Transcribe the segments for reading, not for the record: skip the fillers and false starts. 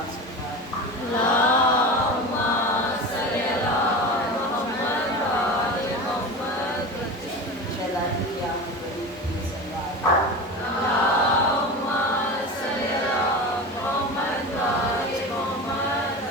आप सरकार। اللهم صل على محمد وآل محمد शैलानी की आंख बड़ी की सलवार। اللهم صل على محمد وآل محمد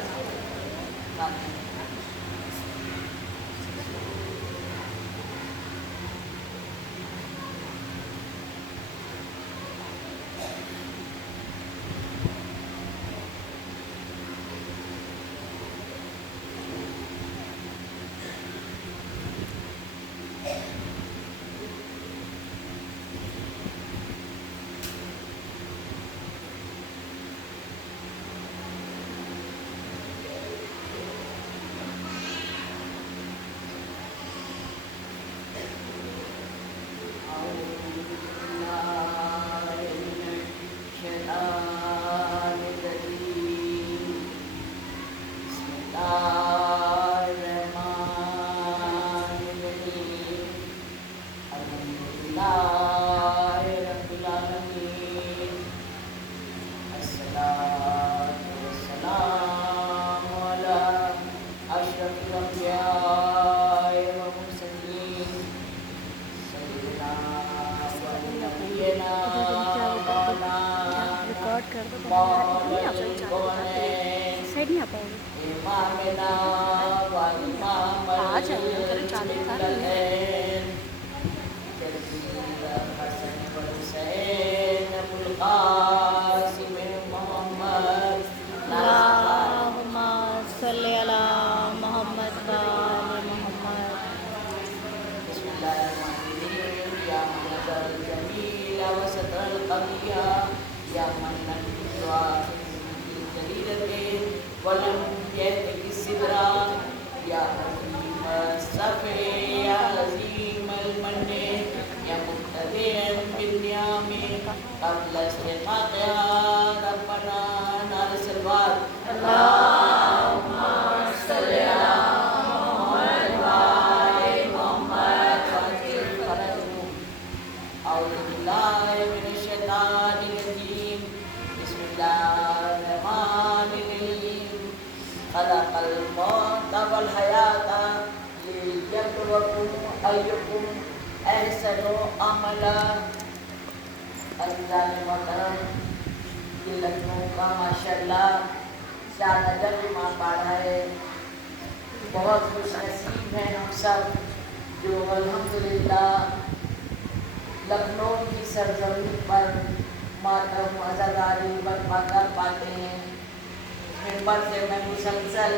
साइड नहीं आ पाओगे आ जाइए करे चालू कर اللهم صل على محمد وآل محمد ولم يأتك السدرا يا عظيم الصفي يا عظيم المن يا مقتديا بالنعم قبل استحقاقها ربنا نال سلوات. اللهم صل على محمد وآل محمد وعجل فرجهم. أعوذ بالله من الشيطان الرجيم بسم الله الرحمن الرحيم خلق الموت والحياة ليبلوكم أيكم أحسن عملا. اللہ محترم یہ لکھنؤ کا ماشاءاللہ شاہ نظر امام باڑا ہے. بہت خوش نصیب ہیں ہم سب جو الحمدللہ لکھنؤ کی سرزمین پر ماتم عزاداری برپا کر پاتے ہیں. ممبر سے میں مسلسل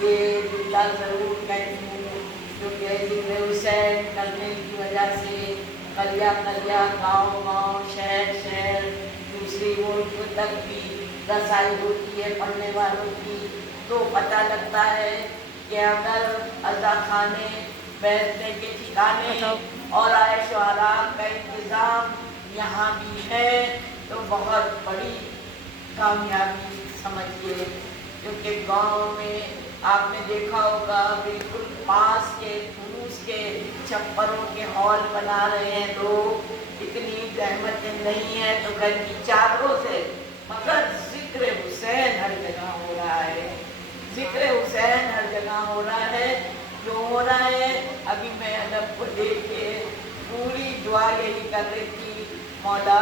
یہ جملہ ضرور کہتی ہوں کیونکہ ذکر حسین کرنے کی وجہ سے قریہ قریہ گاؤں گاؤں شہر شہر دوسری ملک تک بھی رسائی ہوتی ہے پڑھنے والوں کی. تو پتہ لگتا ہے کہ اگر عزا خانے بیٹھنے کے ٹھکانے اور عیش و آرام کا انتظام یہاں بھی ہے تو بہت بڑی کامیابی سمجھیے. کیونکہ گاؤں میں آپ نے دیکھا ہوگا بالکل پاس کے خلوص کے چھپروں کے ہال بنا رہے ہیں لوگ. اتنی زحمتیں نہیں ہیں تو گھر کی چادروں سے مگر ذکر حسین ہر جگہ ہو رہا ہے. ذکر حسین ہر جگہ ہو رہا ہے. کیوں ہو رہا ہے؟ ابھی میں ادب کو دیکھ کے پوری دعا یہی کر رہی تھی مولا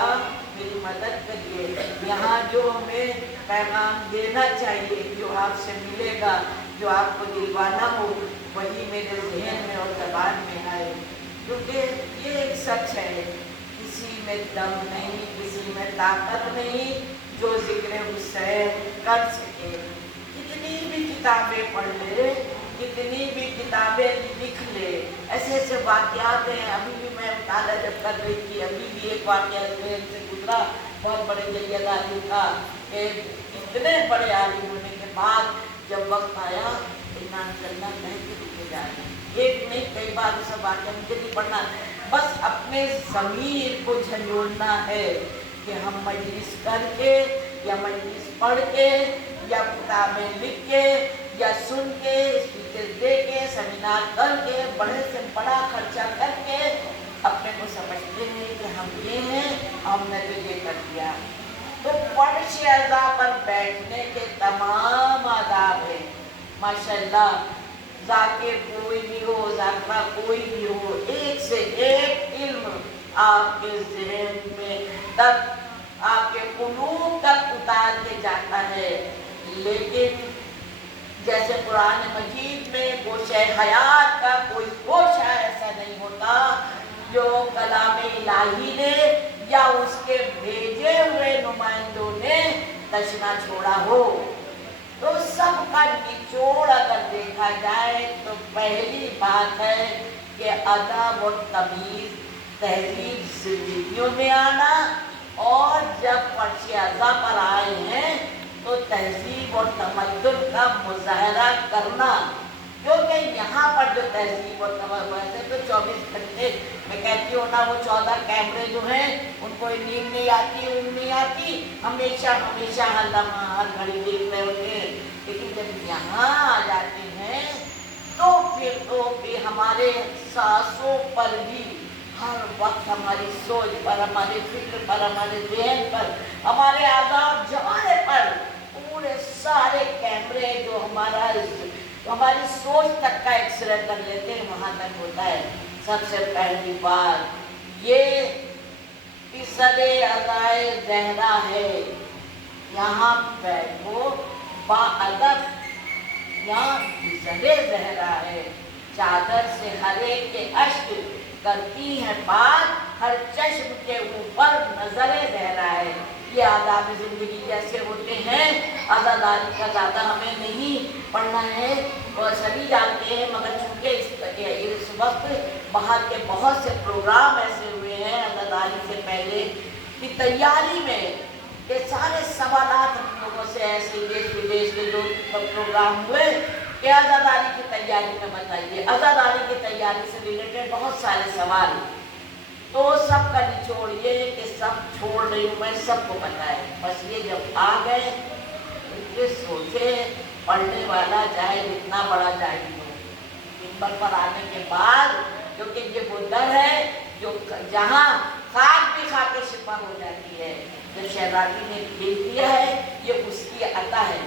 میری مدد کریے. یہاں جو ہمیں پیغام دینا چاہیے جو آپ سے ملے گا جو آپ کو دلوانا ہو وہی میرے ذہن میں اور زبان میں آئے. کیونکہ یہ ایک سچ ہے کسی میں دم نہیں کسی میں طاقت نہیں جو ذکر حسین کر سکے. کتنی بھی کتابیں پڑھ لے کتنی بھی کتابیں لکھ لے ایسے ایسے واقعات ہیں. ابھی بھی میں مطالعہ جب کر رہی تھی ابھی بھی ایک واقعہ ذہن سے گزرا بہت بڑے جلیل عالم کا کہ اتنے بڑے عالم ہونے کے بعد جب وقت آیا اعلان کرنا کہہ کے لکھے جا رہے ہیں. ایک نہیں کئی بار اسے واقعہ مجھے نہیں پڑھنا بس اپنے ضمیر کو جھنجھوڑنا ہے کہ ہم مجلس کر کے یا مجلس پڑھ کے یا کتابیں لکھ کے یا سن کے اسپیچز دے کے سیمینار کر کے بڑے سے بڑا خرچہ کر کے اپنے کو سمجھتے ہیں کہ ہم یہ ہیں ہم نے تو یہ کر دیا. तो फर्श अज़ा पर बैठने के तमाम आदाब हैं। माशाल्लाह, जाकिर कोई भी हो, ज़ाकिरा कोई भी हो, एक से एक इल्म आपके ज़हन में तक, आपके कुलूब तक उतार के जाता है। लेकिन जैसे कुरान मजीद में गोशे हयात का कोई गोशा ऐसा नहीं होता जो कलाम इलाही ने या उसके भेजे हुए नुमाइंदों ने तशना छोड़ा हो। तो सबका निचोड़ अगर देखा जाए तो पहली बात है कि अदब और तमीज़, तहजीब जिंदगियों में आना, और जब फर्श अज़ा पर आए हैं तो तहजीब और तमद्दुन का मुज़ाहरा करना। क्योंकि यहाँ पर जो तहजीब और तमद्दुन है तो 24 घंटे मैं कहती हूँ ना, वो 14 कैमरे जो हैं उनको नींद नहीं आती, ऊँग नहीं आती, हमेशा हमेशा हर लम्हा हर घड़ी देख रहे होते हैं। लेकिन जब यहाँ आ जाते हैं तो फिर हमारे सांसों पर भी हर वक्त हमारी सोच पर, हमारे फिक्र पर, हमारे ज़हन पर, हमारे आज़ाद जमाने पर पूरे सारे कैमरे जो हमारी सोच तक का एक्सरे कर लेते हैं, वहाँ तक होता है। सबसे पहली बात ये फिसले अज़ाए ज़हरा है, यहाँ बैठो बाअदब, यहाँ फिसले ज़हरा है, चादर से हर एक के अश्क करती है बात, हर चश्म के ऊपर नजरे ज़हरा है। ये आदाब ज़िंदगी जैसे होते हैं, आज़ादारी का ज़्यादा हमें नहीं पढ़ना है और सभी जानते हैं, मगर चूँकि इस वक्त बाहर के बहुत से प्रोग्राम ऐसे हुए हैं आज़ादारी से पहले की तैयारी में, ये सारे सवालात हम लोगों से ऐसे देश विदेश के जो प्रोग्राम हुए कि आज़ादारी की तैयारी में बताइए, आज़ादारी की तैयारी से रिलेटेड बहुत सारे सवाल। तो सबका निचोड़ ये है कि सब छोड़ रही हूँ मैं, सबको पता है, बस ये जब आ गए तो ये सोचे पढ़ने वाला चाहे जितना बड़ा जाहिल हो, मिंबर पर आने के बाद, क्योंकि ये वो दर है जो जहाँ खाक भी खा के शिफा हो जाती है। जो शहराजी ने भेज दिया है ये उसकी अता है।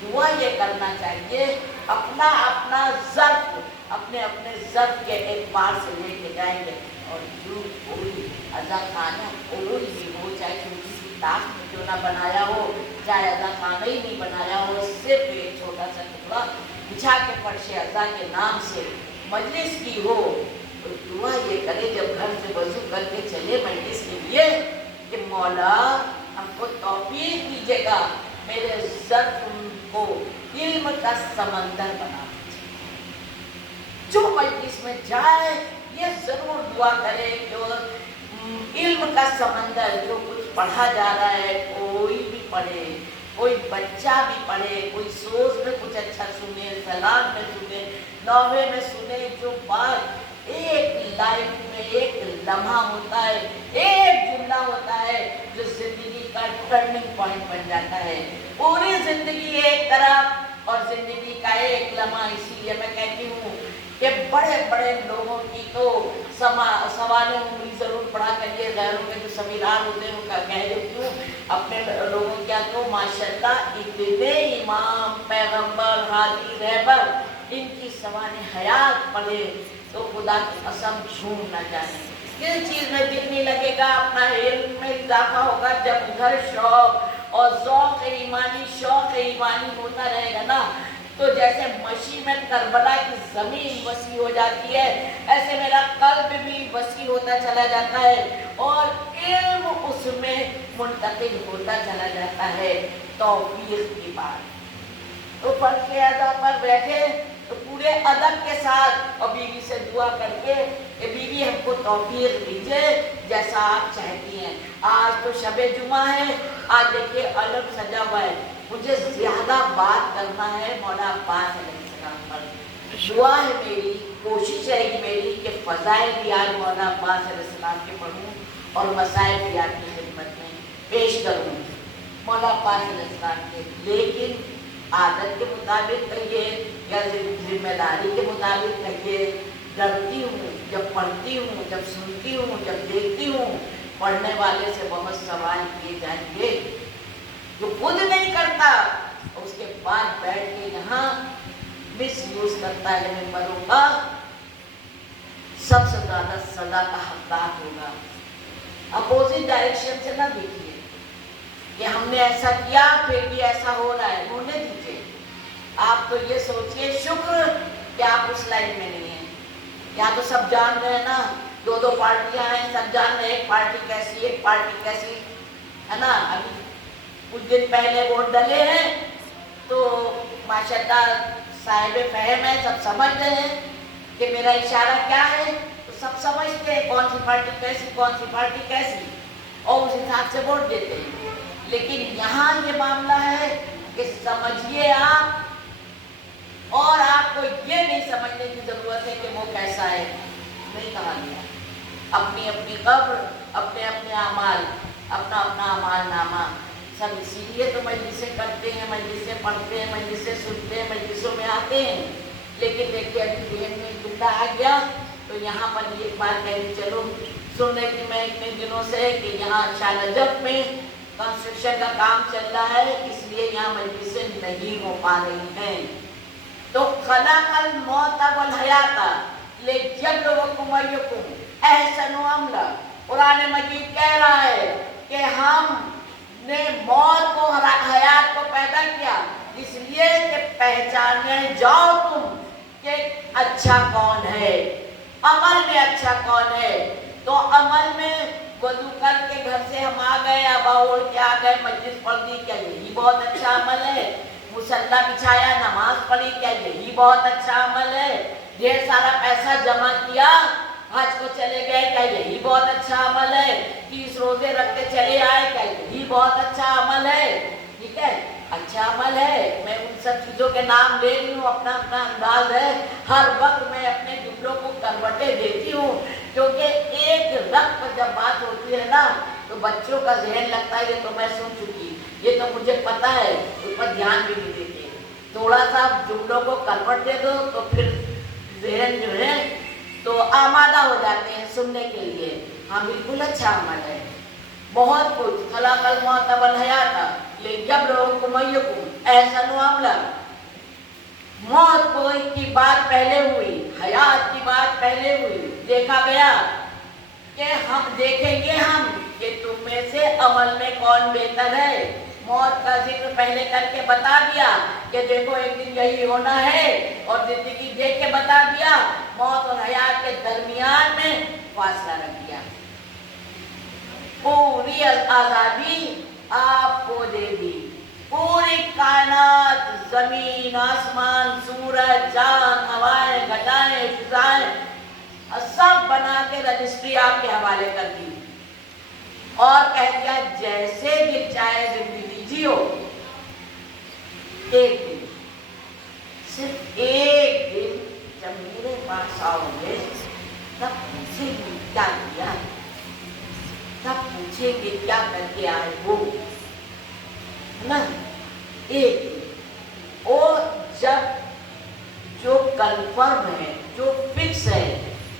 दुआ ये करना चाहिए अपना अपना ज़र्फ अपने अपने ज़र्फ के एतबार से लेके जाएंगे, और जो कोई अज़ा खाना कोई भी हो, चाहे किसी ताक में क्यों ना बनाया हो, चाहे अज़ा खाना ही नहीं बनाया हो, सिर्फ एक छोटा सा टुकड़ा बिछा के फर्श अज़ा के नाम से मजलिस की हो, तो दुआ ये करे जब घर से वज़ू करके चले मजलिस के लिए कि मौला हमको तौफीक दीजिएगा, मेरे ज़र्फ को इल्म का समंदर बना दीजिए। जो मजलिस में जाए ये जरूर दुआ करे जो इल्म का समंदर, जो कुछ पढ़ा जा रहा है, कोई भी पढ़े, कोई बच्चा भी पढ़े, कोई सोच में कुछ अच्छा सुने, सलाम में सुने, नौवे में सुने, जो बात एक लाइफ में एक लम्हा होता है, एक जुमला होता है जो जिंदगी का टर्निंग पॉइंट बन जाता है। पूरी जिंदगी एक तरफ और जिंदगी का एक लम्हा। इसीलिए मैं कहती हूँ कि बड़े बड़े लोगों की तो सवाल उंगली जरूर पढ़ा करिए, गैरों के जो समीरान होते हैं उनका कह देती हूँ, अपने लोगों क्या तो माशाल्लाह इतने इमाम पैगंबर हादी रहबर इनकी सवाल हयात पढ़े तो खुदा की कसम झूम न जाए। किस चीज़ में दिल नहीं लगेगा, अपना इल्म में इजाफा होगा जब उधर शौक और ज़ौक़ ईमानी, शौक़ ईमानी होता रहेगा ना, तो जैसे मशी में करबला की ज़मीन वसी हो जाती है, ऐसे मेरा कल्ब भी वसी होता चला जाता है और इल्म उसमें मुंतकिल होता चला जाता है। तौफीक की बात तो फर्श अज़ा पर बैठे तो पूरे अदब के साथ और बीवी से दुआ करके कि बीवी हमको तौफीक दीजिए जैसा आप चाहती हैं। आज तो शबे जुमा है, आज देखिए अलग सजा हुआ है, मुझे ज़्यादा बात करना है मौला अब्बास अलैहिस्सलाम पर। दुआ है मेरी, कोशिश रहेगी मेरी कि फ़ज़ाइल भी आज मौला अब्बास अलैहिस्सलाम के पढ़ूँ और मसाइल भी आपकी खिदमत में पेश करूँ मौला अब्बास अलैहिस्सलाम के। लेकिन आदत के मुताबिक कहिए या जिम्मेदारी के मुताबिक कहिए, डरती हूँ जब पढ़ती हूँ, जब सुनती हूँ, जब देखती हूँ, पढ़ने वाले से बहुत सवाल किए जाएंगे मिस यूज करता है मेंबरों का, सबसे ज्यादा सजा का हकदार होगा। अपोजिट डायरेक्शन से ना देखिए कि हमने ऐसा किया फिर भी ऐसा हो रहा है, होने दीजिए। आप तो ये सोचिए शुक्र कि आप उस लाइन में नहीं हैं। यहाँ तो सब जान रहे हैं ना, दो दो पार्टियां हैं, सब जान रहे हैं एक पार्टी कैसी एक पार्टी कैसी, है ना। अभी कुछ दिन पहले वोट डले हैं तो माशाल्लाह साहिब फहम है, सब समझ रहे हैं कि मेरा इशारा क्या है, तो सब समझते हैं कौन सी पार्टी कैसी कौन सी पार्टी कैसी, और उस हिसाब से वोट देते हैं। लेकिन यहाँ ये मामला है कि समझिए आप, और आपको ये नहीं समझने की जरूरत है कि वो कैसा है, नहीं कहा गया। अपनी अपनी कब्र, अपने अपने अमाल, अपना अपना अमाल नामा, सब इसीलिए तो मजलिसें करते हैं, मजलिसें पढ़ते हैं, मजलिसें सुनते हैं, मजलिसों में आते हैं। लेकिन देखिए अभी जहन में जुमला आ गया तो यहाँ पर एक बात कहनी चलो सुन रही थी मैं इतने दिनों से कि यहाँ शाह नजफ में कंस्ट्रक्शन का काम चल रहा है, इसलिए यहाँ मजलिसें नहीं हो पा रही हैं। तो खलाकल मौत वल हयाता लियब्लुवकुम अय्युकुम अहसनु अमला, कुरान मजीद कह रहा है कि हमने मौत को हयात को पैदा किया इसलिए कि पहचाने जाओ तुम कि अच्छा कौन है, अमल में अच्छा कौन है। तो अमल में वजू करके घर से हम आ गए, आबा ओढ़ के आ गए, मस्जिद पढ़ दी, क्या यही बहुत अच्छा अमल है। मुसल्ला बिछाया, नमाज पढ़ी, क्या यही बहुत अच्छा अमल है। ढेर सारा पैसा जमा किया, हज को चले गए, क्या यही बहुत अच्छा अमल है। 30 रोजे रखते चले आए, क्या यही बहुत अच्छा अमल है। ठीक है, अच्छा अमल है। मैं उन सब चीजों के नाम ले रही हूँ, अपना अपना अंदाज है। हर वक्त मैं अपने जुमलों को करवटें देती हूँ, क्योंकि एक रक्त पर जब बात होती है ना तो बच्चों का जहन लगता है ये तो मैं सुन चुकी, ये तो मुझे पता है, उस पर ध्यान भी नहीं देते। थोड़ा सा जुमलों को करवट दे दो तो फिर जहन जो है तो आमादा हो जाते हैं सुनने के लिए। हाँ बिल्कुल अच्छा अमल है, बहुत कुछ। खलाकल मौत वल हयाता लियब्लुवकुम अय्युकुम अहसनु अमला, मौत कोई की बात पहले हुई, हयात की बात पहले हुई। देखा गया कि हम देखेंगे हम कि तुम में से अमल में कौन बेहतर है। मौत का जिक्र पहले करके बता दिया कि देखो एक दिन यही होना है, और जिंदगी देख के बता दिया, मौत और हयात के दरमियान में फासला रख दिया। पूरी आजादी आपको दे दी, पूरी कायनात, जमीन, आसमान, सूरज, चांद, हवाएं, घटाएं, फिजाएं सब बना के रजिस्ट्री आपके हवाले कर दी, और कह दिया जैसे दिल चाहे जिंदगी जियो। एक दिन, सिर्फ एक दिन जब मेरे पास आओगे तब पूछेंगे क्या किया, तब पूछेंगे क्या करके आए हो, है ना। एक दिन, और जब जो कन्फर्म है, जो फिक्स है,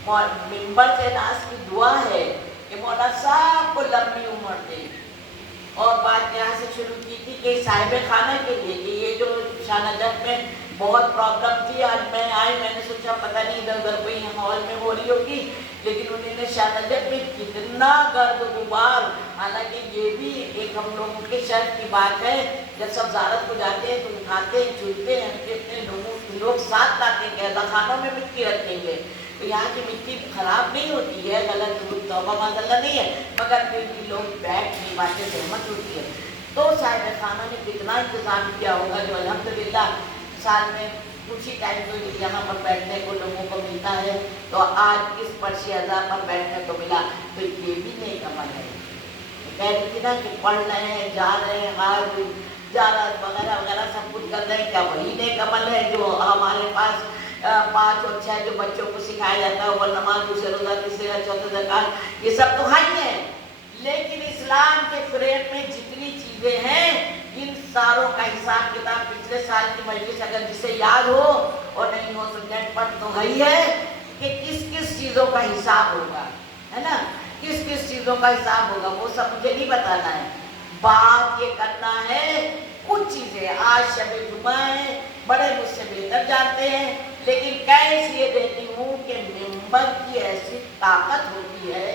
मिंबर से नाज की दुआ है कि मौला साहब को लंबी उम्र दे। और बात यहाँ से शुरू की थी कि साहिब खाना के लिए कि ये जो शाह नजफ में बहुत प्रॉब्लम थी, आज मैं आई, मैंने सोचा पता नहीं इधर उधर कोई हॉल में हो रही होगी, लेकिन उन्होंने शाह नजफ में कितना गर्द गुबार, हालांकि ये भी एक हम लोगों के शर्त की बात है, जब सब ज़ारत को जाते हैं तो उठाते हैं, छूते हैं, अपने लोग साथ लाते हैं, कैदा खानों में मिट्टी रखेंगे। तो यहाँ की मिट्टी खराब नहीं होती है, गलत तौबा माज़अल्लाह नहीं है, मगर फिर भी लोग बैठ नहीं पाते, सहमत होती है। तो साहिब खाना ने कितना इंतजाम किया होगा जो अल्हम्दुलिल्लाह साल में कुछ ही टाइम तो यहाँ पर बैठने को लोगों को मिलता है। तो आज इस पर्शी अज़ा पर बैठने को मिला, तो ये भी नहीं कमल है। कह रही थी ना कि पढ़ रहे हैं, जा रहे हैं, हाथ ज़्यारत वगैरह वगैरह सब कुछ कर रहे हैं, क्या वही नहीं कमल है जो हमारे पास 5 और 6 जो बच्चों को सिखाया जाता है, वो नमाज, दूसरे रोजा, तीसरे चौथे ज़कात, ये सब तो है ही है। लेकिन इस्लाम के फ्रेम में जितनी चीज़ें हैं, इन सारों का हिसाब किताब पिछले साल की मजलिस अगर जिसे याद हो और नहीं हो तो नेट पर तो है ही है कि किस किस चीज़ों का हिसाब होगा, है ना, किस किस चीज़ों का हिसाब होगा, वो सब मुझे नहीं बताना है। बात ये करना है कुछ चीज़ें, आज शब जुमा है, बड़े मुझसे बेहतर जानते हैं, लेकिन कह इसलिए देती हूँ कि मिंबर की ऐसी ताकत होती है,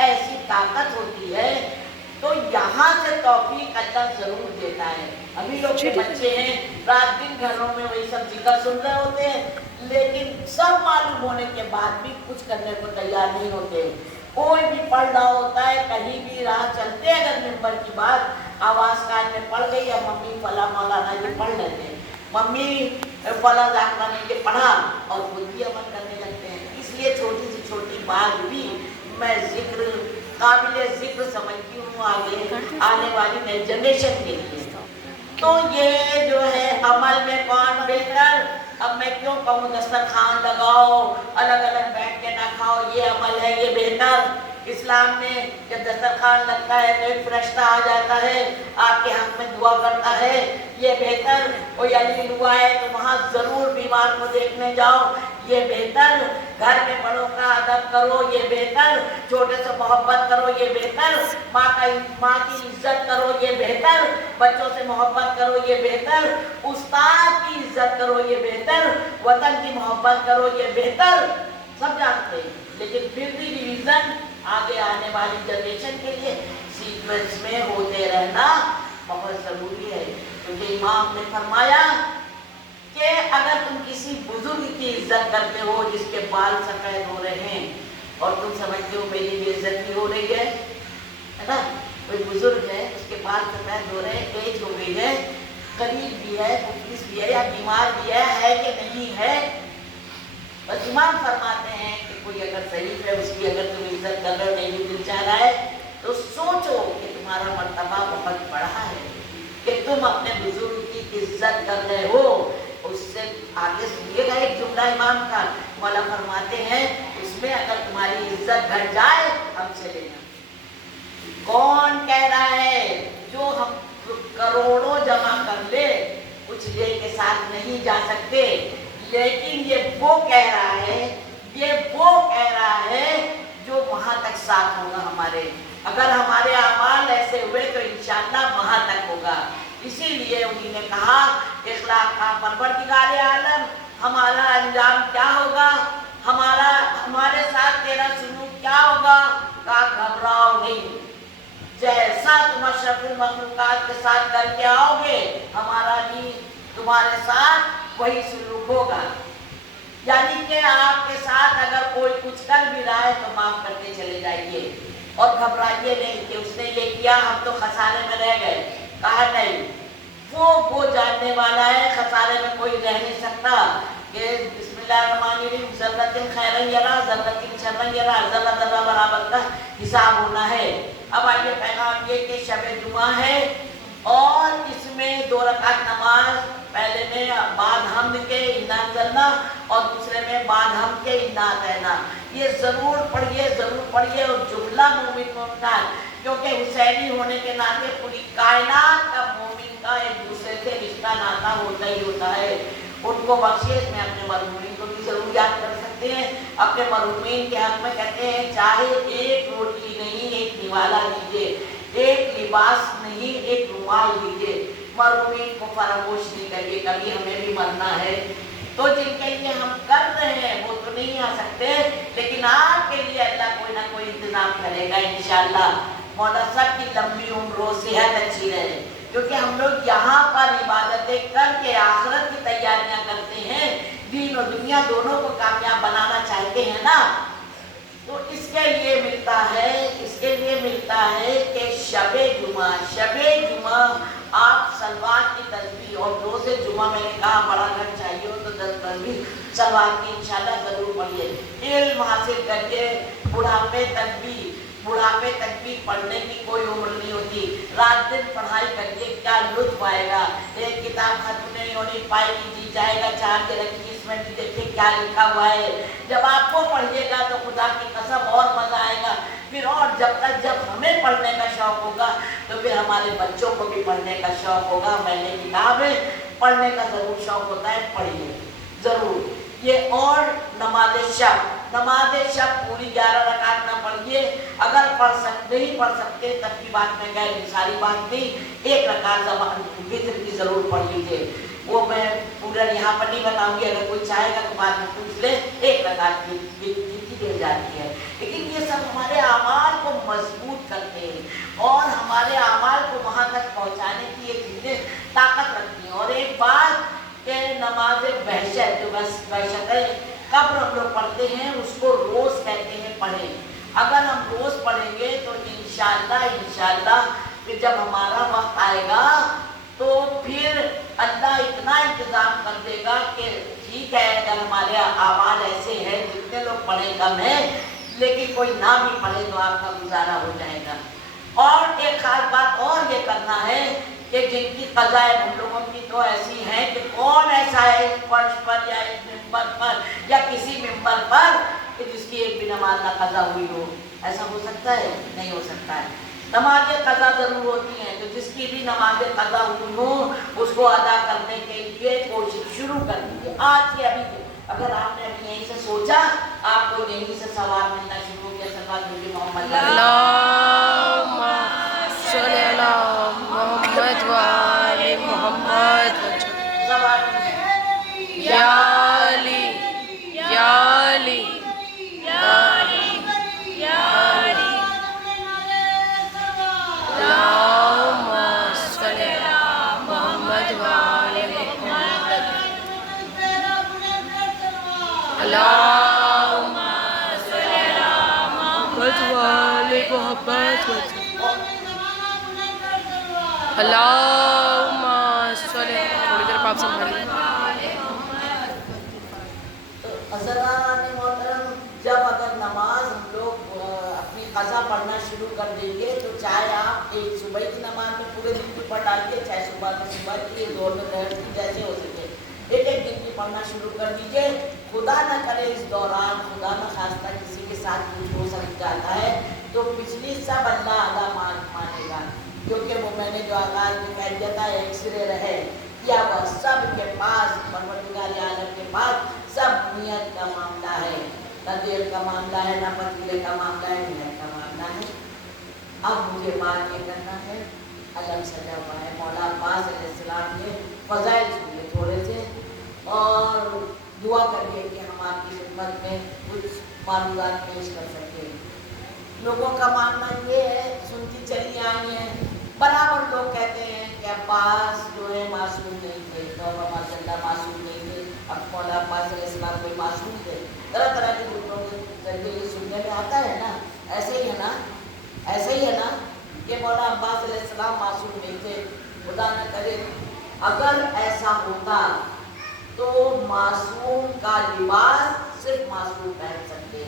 ऐसी ताकत होती है, तो यहाँ से तौफीक अल्लाह जरूर देता है। अभी लोग के बच्चे हैं, रात दिन घरों में वही सब जिक्र सुन रहे होते हैं, लेकिन सब मालूम होने के बाद भी कुछ करने को तैयार नहीं होते। कोई भी पढ़ रहा होता है, कहीं भी राह चलते अगर मिंबर की बात आवाज कान में पड़ गई, या मम्मी फला मौलाना जी पढ़ लेते हैं, मम्मी फला जाकरानी के पढ़ा, और खुद भी अमल करने लगते हैं। इसलिए छोटी से छोटी बात भी मैं जिक्र काबिल जिक्र समझती हूँ आगे आने वाली नई जनरेशन के लिए। तो ये जो है अमल में कौन बेहतर, अब मैं क्यों कहूँ दस्तरखान लगाओ, अलग अलग बैठ के ना खाओ, ये अमल है ये बेहतर। इस्लाम में जब दस्तरखान लगता है तो एक फरिश्ता आ जाता है, आपके हक में दुआ करता है, ये बेहतर। कोई अली हुआ है तो वहाँ जरूर बीमार को देखने जाओ, ये बेहतर। घर में बड़ों का अदब करो, ये बेहतर। छोटे से मोहब्बत करो, ये बेहतर। माँ की इज्जत करो, ये बेहतर। बच्चों से मोहब्बत करो, ये बेहतर। उस्ताद की इज्जत करो, ये बेहतर। वतन की मोहब्बत करो, ये बेहतर। सब जानते हैं, लेकिन फिर भी रिवीजन आगे आने वाली जनरेशन के लिए सीक्वेंस में होते रहना बहुत जरूरी है। क्योंकि इमाम ने फरमाया कि अगर तुम किसी बुजुर्ग की इज्जत करते हो जिसके बाल सफेद हो रहे हैं, और तुम समझते हो मेरी बेइज्जती हो रही है ना, कोई बुजुर्ग है उसके बाल सफेद हो रहे हैं, एज हो गई है, गरीब भी है, मुफलिस भी है, या बीमार भी है कि नहीं है, बस इमाम फरमाते हैं कि कोई अगर शरीफ है उसकी अगर तुम इज्जत कर रहे हो, नहीं भी दिल चाह रहा है, तो सोचो कि तुम्हारा मर्तबा बहुत बड़ा है कि तुम अपने बुजुर्ग की इज्जत कर रहे हो। उससे आगे सुनिएगा एक जुमला इमाम का, मौला फरमाते हैं उसमें अगर तुम्हारी इज्जत घट जाए हमसे लेना। कौन कह रहा है? जो हम करोड़ों जमा कर ले, कुछ ले के साथ नहीं जा सकते, लेकिन ये वो कह रहा है, ये वो कह रहा है जो वहां तक साथ होगा हमारे। अगर हमारे अमाल ऐसे हुए तो इंशाअल्लाह वहां तक होगा। इसीलिए उन्हीं ने कहा इखलाक का परवरदिगार आलम, हमारा अंजाम क्या होगा, हमारे साथ तेरा सुलूक क्या होगा? का घबराओ नहीं, जैसा तुम अशरफुल मखलूकात के साथ करके आओगे हमारा भी तुम्हारे साथ वही सुलूक होगा। यानी कि आपके साथ अगर कोई कुछ कर भी रहा है तो माफ करते चले जाइए, और घबराइए नहीं कि उसने ये किया हम तो खसारे में रह गए। कहा नहीं, वो जानने वाला है, खसारे में कोई रह नहीं सकता। कि बिस्मिल्लाहिर्रहमानिर्रहीम, ज़र्रतिन खैरन यरा ज़र्रतिन शर्रन यरा, ज़र्रा ज़र्रा बराबर का हिसाब होना है। अब आइए पैगाम ये कि शब जुमा है, और इसमें 2 रकात नमाज, पहले में बाद हमद के इन्ना अंज़लना, और दूसरे में बाद हम के इन्ना अतैना। ये जरूर पढ़िए, जरूर पढ़िए। और जुमला मोमिन मोमिनात, क्योंकि हुसैनी होने के नाते पूरी कायनात का मोमिन का एक दूसरे से रिश्ता नाता होता ही होता है। उनको बख्शिश में अपने मरहूमीन को भी जरूर याद कर सकते हैं। अपने मरहूमीन के हक में कहते हैं चाहे एक रोटी नहीं एक निवाला लीजिए, एक लिबास नहीं एक रुमाल लीजिए, मरहूमीन को फरामोश नहीं करिए, कभी हमें भी मरना है। तो जिनके लिए हम कर रहे हैं वो तो नहीं आ सकते, लेकिन आपके लिए अल्लाह कोई ना कोई इंतजाम करेगा इंशाअल्लाह। मौला सब की लंबी उम्र और सेहत अच्छी रहे, क्योंकि हम लोग यहाँ पर इबादतें करके आखिरत की तैयारियां करते हैं, दीन और दुनिया दोनों को कामयाब बनाना चाहते हैं ना। तो इसके लिए मिलता है कि शबे जुमा आप सलवार की तस्बीह, और 2 से जुमा मैंने कहा बड़ा घर चाहिए हो तो 10 तस्बीह सलवार की इंशाल्लाह जरूर पढ़िए। इल्म हासिल करिए, बुढ़ापे तक भी पढ़ने की कोई उम्र नहीं होती। रात दिन पढ़ाई करिए, क्या लुत्फ आएगा। एक किताब खत्म नहीं होनी पाएगी, जी जाएगा चाह के रखिए, इसमें भी देखिए क्या लिखा हुआ है। जब आपको पढ़िएगा तो खुदा की कसम और मजा आएगा। फिर और जब हमें पढ़ने का शौक होगा तो फिर हमारे बच्चों को भी पढ़ने का शौक होगा। मैंने किताबें पढ़ने का जरूर शौक होता है, पढ़िए जरूर ये। और नमाज शब नमाजें सब पूरी 11 रकात ना पढ़िए, अगर नहीं पढ़ सकते तब की बात मैं कह रही, सारी बात नहीं, 1 रकात वित्र की जरूर पढ़ लीजिए। वो मैं पूरा यहाँ पर नहीं बताऊंगी, अगर कोई चाहेगा तो बाद में पूछ ले, 1 रकात की मिल जाती है। लेकिन ये सब हमारे आमाल को मजबूत करते हैं और हमारे आमाल को वहां तक पहुंचाने की ये चीजें ताकत रखती हैं। और एक बात के नमाज बहशत, जो बस बहशत है कब्र हम लोग पढ़ते हैं, उसको रोज कहते हैं पढ़ें। अगर हम रोज पढ़ेंगे तो इंशाअल्लाह फिर जब हमारा वक्त आएगा तो फिर अल्लाह इतना इंतजाम कर देगा कि ठीक है, अगर हमारे आवाज ऐसे हैं, जितने लोग पढ़े कम है, लेकिन कोई ना भी पढ़े तो आपका गुजारा हो जाएगा। और एक खास बात और ये करना है कि जिनकी कज़ाएं हम लोगों की तो ऐसी हैं कि कौन ऐसा है इस फर्श पर या इस मिंबर पर या किसी मिंबर पर कि जिसकी एक भी नमाज ना कज़ा हुई हो। ऐसा हो सकता है? नहीं हो सकता है। नमाजें कज़ा जरूर होती हैं, तो जिसकी भी नमाजें कज़ा हुई हो उसको अदा करने के लिए कोशिश शुरू कर दीजिए आज से। अभी अगर आपने अभी यहीं से सोचा, आपको यहीं से सवाल मिलना शुरू हो गया। सवाल मुझे मोहम्मद जब अगर नमाज हम लोग अपनी कज़ा पढ़ना शुरू कर देंगे तो चाहे आप एक सुबह की नमाज में पूरे दिन की पढ़ डालिए, चाहे सुबह की, जोर में दहर की, जैसे हो सके एक दिन की पढ़ना शुरू कर दीजिए। खुदा न करे इस दौरान, खुदा न खास्ता किसी के साथ कुछ हो सक जाता है तो पिछली सब अल्लाह अदा मानेगा, क्योंकि वो मैंने जो आगाज में कह दिया था, एक्सरे रहे या वह सब के पास, परवरदिगार आलम के पास सब नियत का मामला है, न देर का मामला है, न पतीले का मामला है, नियत का मामला है। अब मुझे बात ये करना है, अलम सजा हुआ है। मौला अब्बास अलैहिस्सलाम ने फज़ाइल सुने थोड़े से और दुआ करिए कि हम आपकी खिदमत में कुछ मालूमात पेश कर सकें। लोगों का मानना ये है, सुनती चली आई है, बराबर लोग कहते हैं कि अब्बास जो है मासूम नहीं थे, तो माशाअल्लाह मासूम नहीं थे। अब मौला अब्बास अलैहिस्सलाम कोई मासूम थे? तरह तरह के दूसरों के जरिए ये सुनने में आता है ना, ऐसे ही है ना, ऐसे ही है ना कि मौला अब्बास अलैहिस्सलाम मासूम नहीं थे। खुदा न करे अगर ऐसा होता तो मासूम का लिबास सिर्फ मासूम पहन सकते,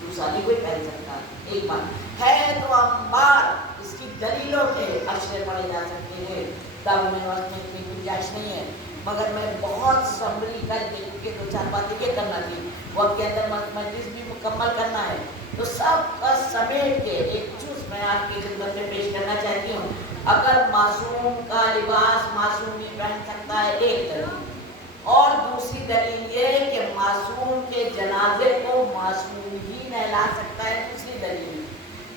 दूसरा नहीं कोई पहन सकता। एक बात है तो अंबार, इसकी दलीलों के अशरे पढ़े जा सकते हैं, दारुल में इतनी गुंजाइश नहीं है, मगर मैं बहुत समरी कर के 2-4 बातें ये करना थी, वक्त के अंदर मजलिस भी मुकम्मल करना है, तो सब का समेट के एक चूस मैं आपकी खिदमत में पेश करना चाहती हूँ। अगर मासूम का लिबास मासूम ही पहन सकता है, एक दलील, और दूसरी दलील ये कि मासूम के जनाजे को मासूम ही नहला सकता है, दूसरी दलील।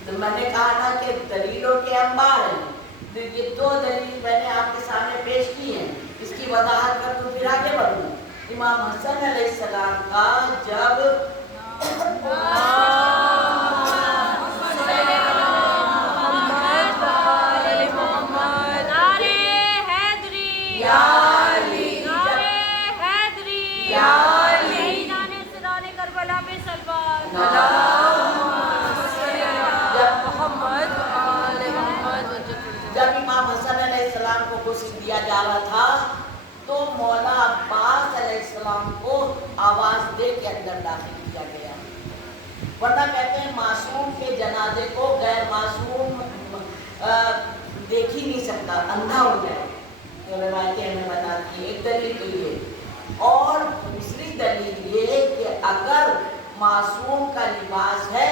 तो मैंने कहा था कि दलीलों के अंबार हैं, तो ये 2 दलील मैंने आपके सामने पेश की हैं, इसकी वजाहत कर दूं फिर आगे बढ़ूं। इमाम हसन अलैहिस्सलाम का जब दिया जा रहा था तो मौला अब्बास अलैहिस्सलाम को आवाज दे के अंदर दाखिल किया गया, वरना कहते हैं मासूम के जनाजे को गैर मासूम देख ही नहीं सकता, अंधा हो जाए, तो रिवायतें हमें बताती हैं। एक दलील तो ये, और दूसरी दलील ये कि अगर मासूम का लिबास है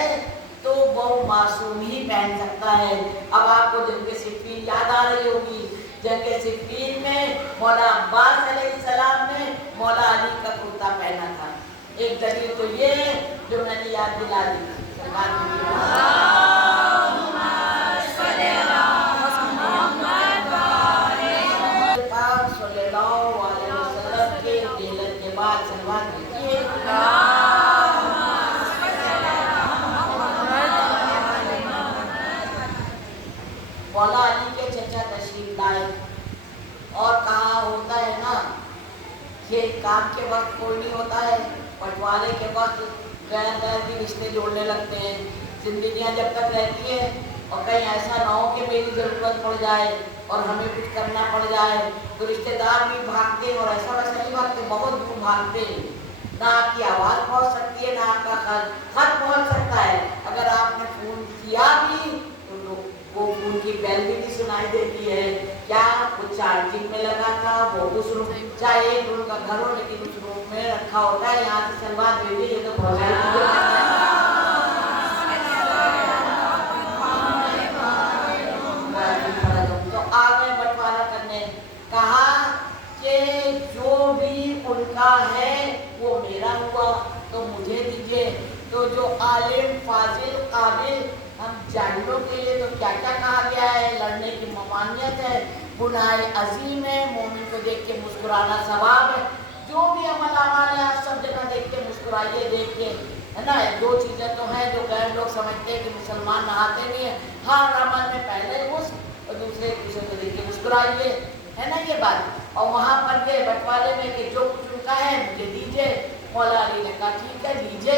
तो वो मासूम ही पहन सकता है। अब आपको जंग सिफ़ीन याद आ रही होगी, जंग सिफ़ीन में मौला अब्बास अलैहिस्सलाम ने मौला अली का कुर्ता पहना था। एक दलील तो ये जो दिला दी सलमान के दिलन के बाद सलमान मौला अली के चचा तशरीफ लाए और कहा होता है ना कि काम के वक्त कोई नहीं होता है, बंटवारे के वक्त गैर गैर भी रिश्ते जोड़ने लगते हैं। जिंदगियां जब तक रहती है और कहीं ऐसा ना हो कि मेरी ज़रूरत पड़ जाए और हमें कुछ करना पड़ जाए तो रिश्तेदार भी भागते हैं, और ऐसा वैसा नहीं भागते, बहुत दूर भागते हैं। ना आपकी आवाज़ पहुंच सकती है, ना आपका खत पहुंच सकता है। अगर आपने फ़ोन किया भी तो वो फ़ोन की बेल भी नहीं सुनाई देती है। क्या वो चार्जिंग में लगा था, वो उस रूम, चाहे एक रूम का घर हो लेकिन उस रूम में रखा होता है। यहाँ से सलमान भेजिए ये तो पहुँचाई तो आ गए बंटवारा करने। कहा कि जो भी उनका है वो मेरा हुआ तो मुझे दीजिए। तो जो आलिम फाजिल काबिल हम जाहिलों के लिए तो क्या क्या कहा गया है, लड़ने की ममानियत है, गुनाह अजीम है, मोमिन को देख के मुस्कुराना सवाब है। जो भी अमल आमाल है आप सब जगह देख के मुस्कुराइए, देख के, है ना। दो चीज़ें तो हैं जो गैर लोग समझते हैं कि मुसलमान नहाते नहीं है। हाँ, रमज़ान में पहले घुस और दूसरे दूसरे को देख के मुस्कुराइए, है ना ये बात। और वहाँ पर के बंटवारे में कि जो कुछ उनका है मुझे दीजिए। मौला अली ने कहा ठीक है लीजिए,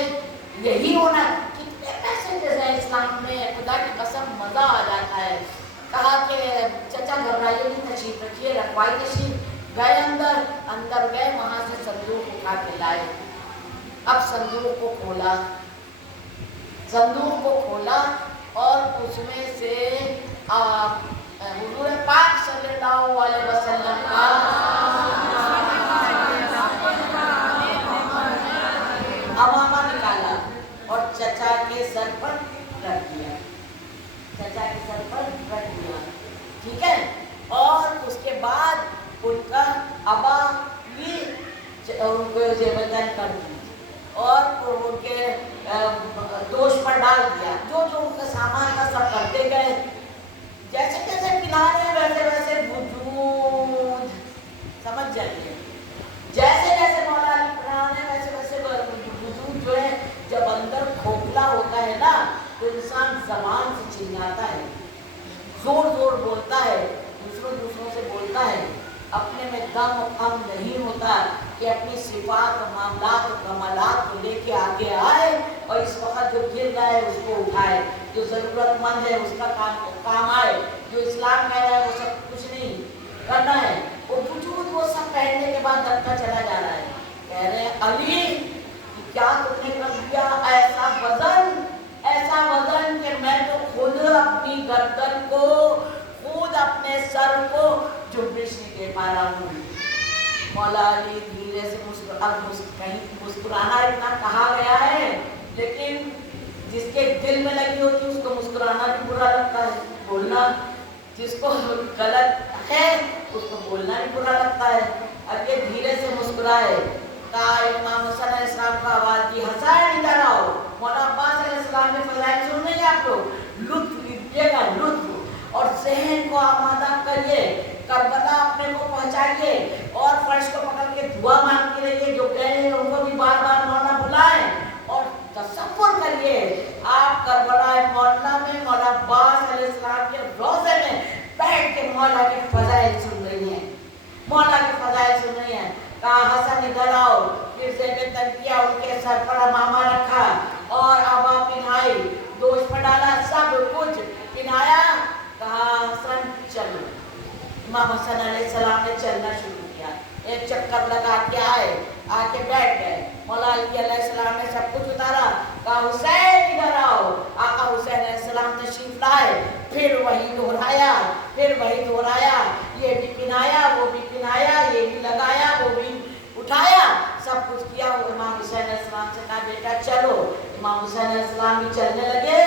यही होना। कितने मैसेजेस हैं इस्लाम में, खुदा की कसम मज़ा आ जाता है। कहा कि चचा घबराइए नहीं, तशरीफ रखिए, रखवाई तशरीफ। गए अंदर गए, वहाँ से संदूक उठा के लाए। अब संदूक को खोला और उसमें से हुजूर पाक सल्लल्लाहु अलैहि वसल्लम का अमामा निकाला और चचा के सर पर रख दिया, ठीक है। और उसके बाद उनका अबा भी उनको जेबतन कर दी और उनके दोष पर डाल दिया। जो जो उनका सामान था सब करते गए, जैसे जैसे पिला रहे वैसे वैसे वजूद, समझ जाइए, जैसे जैसे मौला अली पिला रहे वैसे वैसे वजूद जो है, जब अंदर खोखला होता है ना तो इंसान जबान से चिल्लाता है, जोर जोर बोलता है, दूसरों से बोलता है। अपने में दम और कम नहीं होता कि अपनी सिफात और मामलात और कमालात को लेके आगे आए और इस वक्त जो गिर रहा है उसको उठाए, जो ज़रूरतमंद है उसका काम आए, जो इस्लाम कह रहा है वो सब कुछ नहीं करना है। वो वजूद वो सब पहनने के बाद दबता चला जा रहा है। कह रहे हैं अली क्या तुमने कर दिया, ऐसा वजन कि मैं तो खुद अपनी गर्दन को, खुद अपने सर को जुम्बिश नहीं दे पा रहा हूँ। मौला अली धीरे से मुस्कुराना इतना कहा गया है, लेकिन जिसके दिल में लगी होती है उसको मुस्कुराना भी बुरा लगता है, बोलना जिसको गलत है उसको बोलना भी बुरा लगता है। अब ये धीरे से मुस्कुराए, कहा इमाम हुसैन अलैहिस्सलाम को आवाज़ दी, हंसाए नहीं जा रहा हो। मौला अब्बास अलैहिस्सलाम ने फज़ाइल सुन रहे हैं आप लोग, लुत्फ लीजिएगा, लुत्फ, और ज़हन को आमादा करिए, करबला अपने को पहुँचाइए और फर्श को पकड़ के दुआ मांगते रहिए। जो गए हैं उनको भी बार बार मौला बुलाएं और तसव्वुर करिए आप करबला मौला में मौला अब्बास अलैहिस्सलाम के रोज़े में बैठ के मौला के फज़ाइल सुन रही हैं, मौला के फज़ाइल सुन रही हैं। कहा हसन इधर आओ, फिर ज़ेबे तन किया, उनके सर पर अमामा रखा और अबा पिन्हाई, दोष पर डाला, सब कुछ पिन्हाया। कहा हसन चलो। इमाम हसन अलैहिस्सलाम ने चलना शुरू किया, एक चक्कर लगा के आए, आके बैठ गए। मौला अली अलैहिस्सलाम ने सब कुछ उतारा, कहा हुसैन इधर आओ। आका हुसैन अलैहिस्सलाम तशरीफ लाए, फिर वही दोहराया, ये भी पिनाया, वो भी पिनाया, ये भी लगाया, वो भी उठाया, सब कुछ किया। इमाम हुसैन अलैहिस्सलाम से कहा बेटा चलो। इमाम हुसैन अलैहिस्सलाम भी चलने लगे।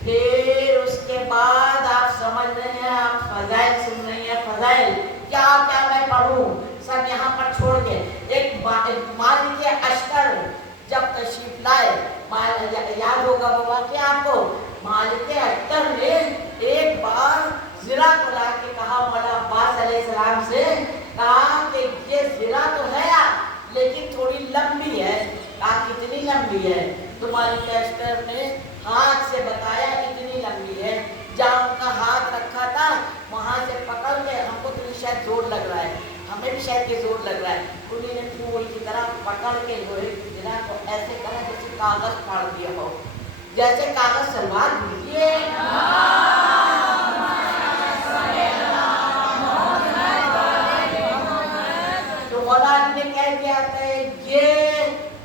फिर उसके बाद आप समझ रहे हैं, आप फज़ाइल सुन रही हैं, फज़ाइल क्या क्या मैं पढ़ूं, सब यहाँ पर छोड़ के एक मान लीजिए अश्कर जब याद होगा वो वाक़या आपको। मालिक अख्तर ने एक बार ज़रा को ला के कहा मौला अब्बास अलैहिस्सलाम से, कहा कि ये ज़रा तो है लेकिन थोड़ी लंबी है। कहा कितनी लंबी है? तो मालिक अख्तर ने हाथ से बताया इतनी लंबी है। जहाँ उनका हाथ रखा था वहाँ से पकड़ के, हमको तो शायद जोर लग रहा है, हमें भी शायद ये जोर लग रहा है, उन्हीं ने फूल की तरह पकड़ के लोहे की ज़रा को ऐसे करा जैसे कागज़ फाड़ दिया हो, जैसे कागज़ सलवार दीजिए। तो मौला ने कह दिया था ये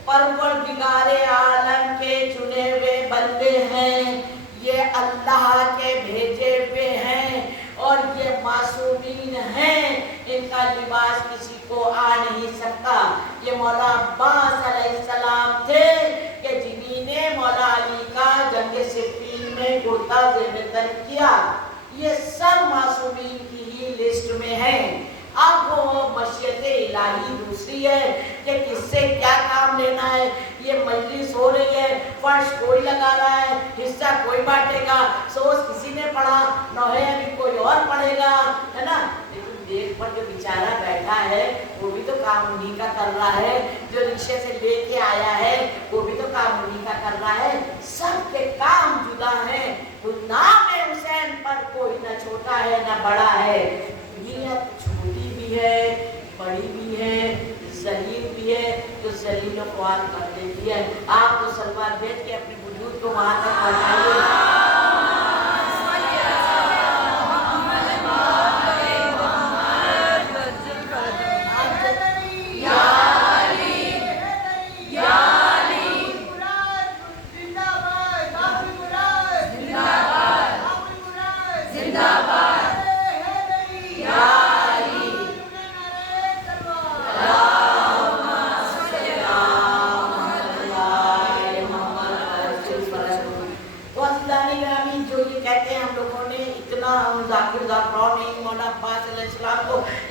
परवरदिगारे आलम के चुने हुए बंदे हैं, ये अल्लाह के भेजे हुए हैं और ये मासूमीन हैं, इनका लिबास किसी को आ नहीं सकता। ये मौला अब्बास अलैहिस्सलाम थे कि जिन्हीं ने मौला अली का जंग सिफ़ीन में कुर्ता ज़ेब-ए-तन किया। ये सब मासूमीन की ही लिस्ट में है। अब वो मशीयत इलाही दूसरी है कि किससे क्या काम लेना है। ये मजलिस हो रही है, फर्श कोई लगा रहा है, हिस्सा कोई बांटेगा, सोच किसी ने पढ़ा, नौहे अभी कोई और पढ़ेगा, है ना। लेकिन देख पर जो बेचारा बैठा है वो भी तो काम उन्हीं का कर रहा है, जो रिक्शे से लेके आया है वो भी तो काम उन्हीं का कर रहा है। सबके काम जुदा है। नाम हुसैन पर कोई न छोटा है न बड़ा है। नीयत छोटी भी है, बड़ी भी है, ज़लील भी है, जो ज़लील और ख्वार कर देती है। आप तो सलवार भेज के अपने वजूद को वहाँ तक पहुँचाइए।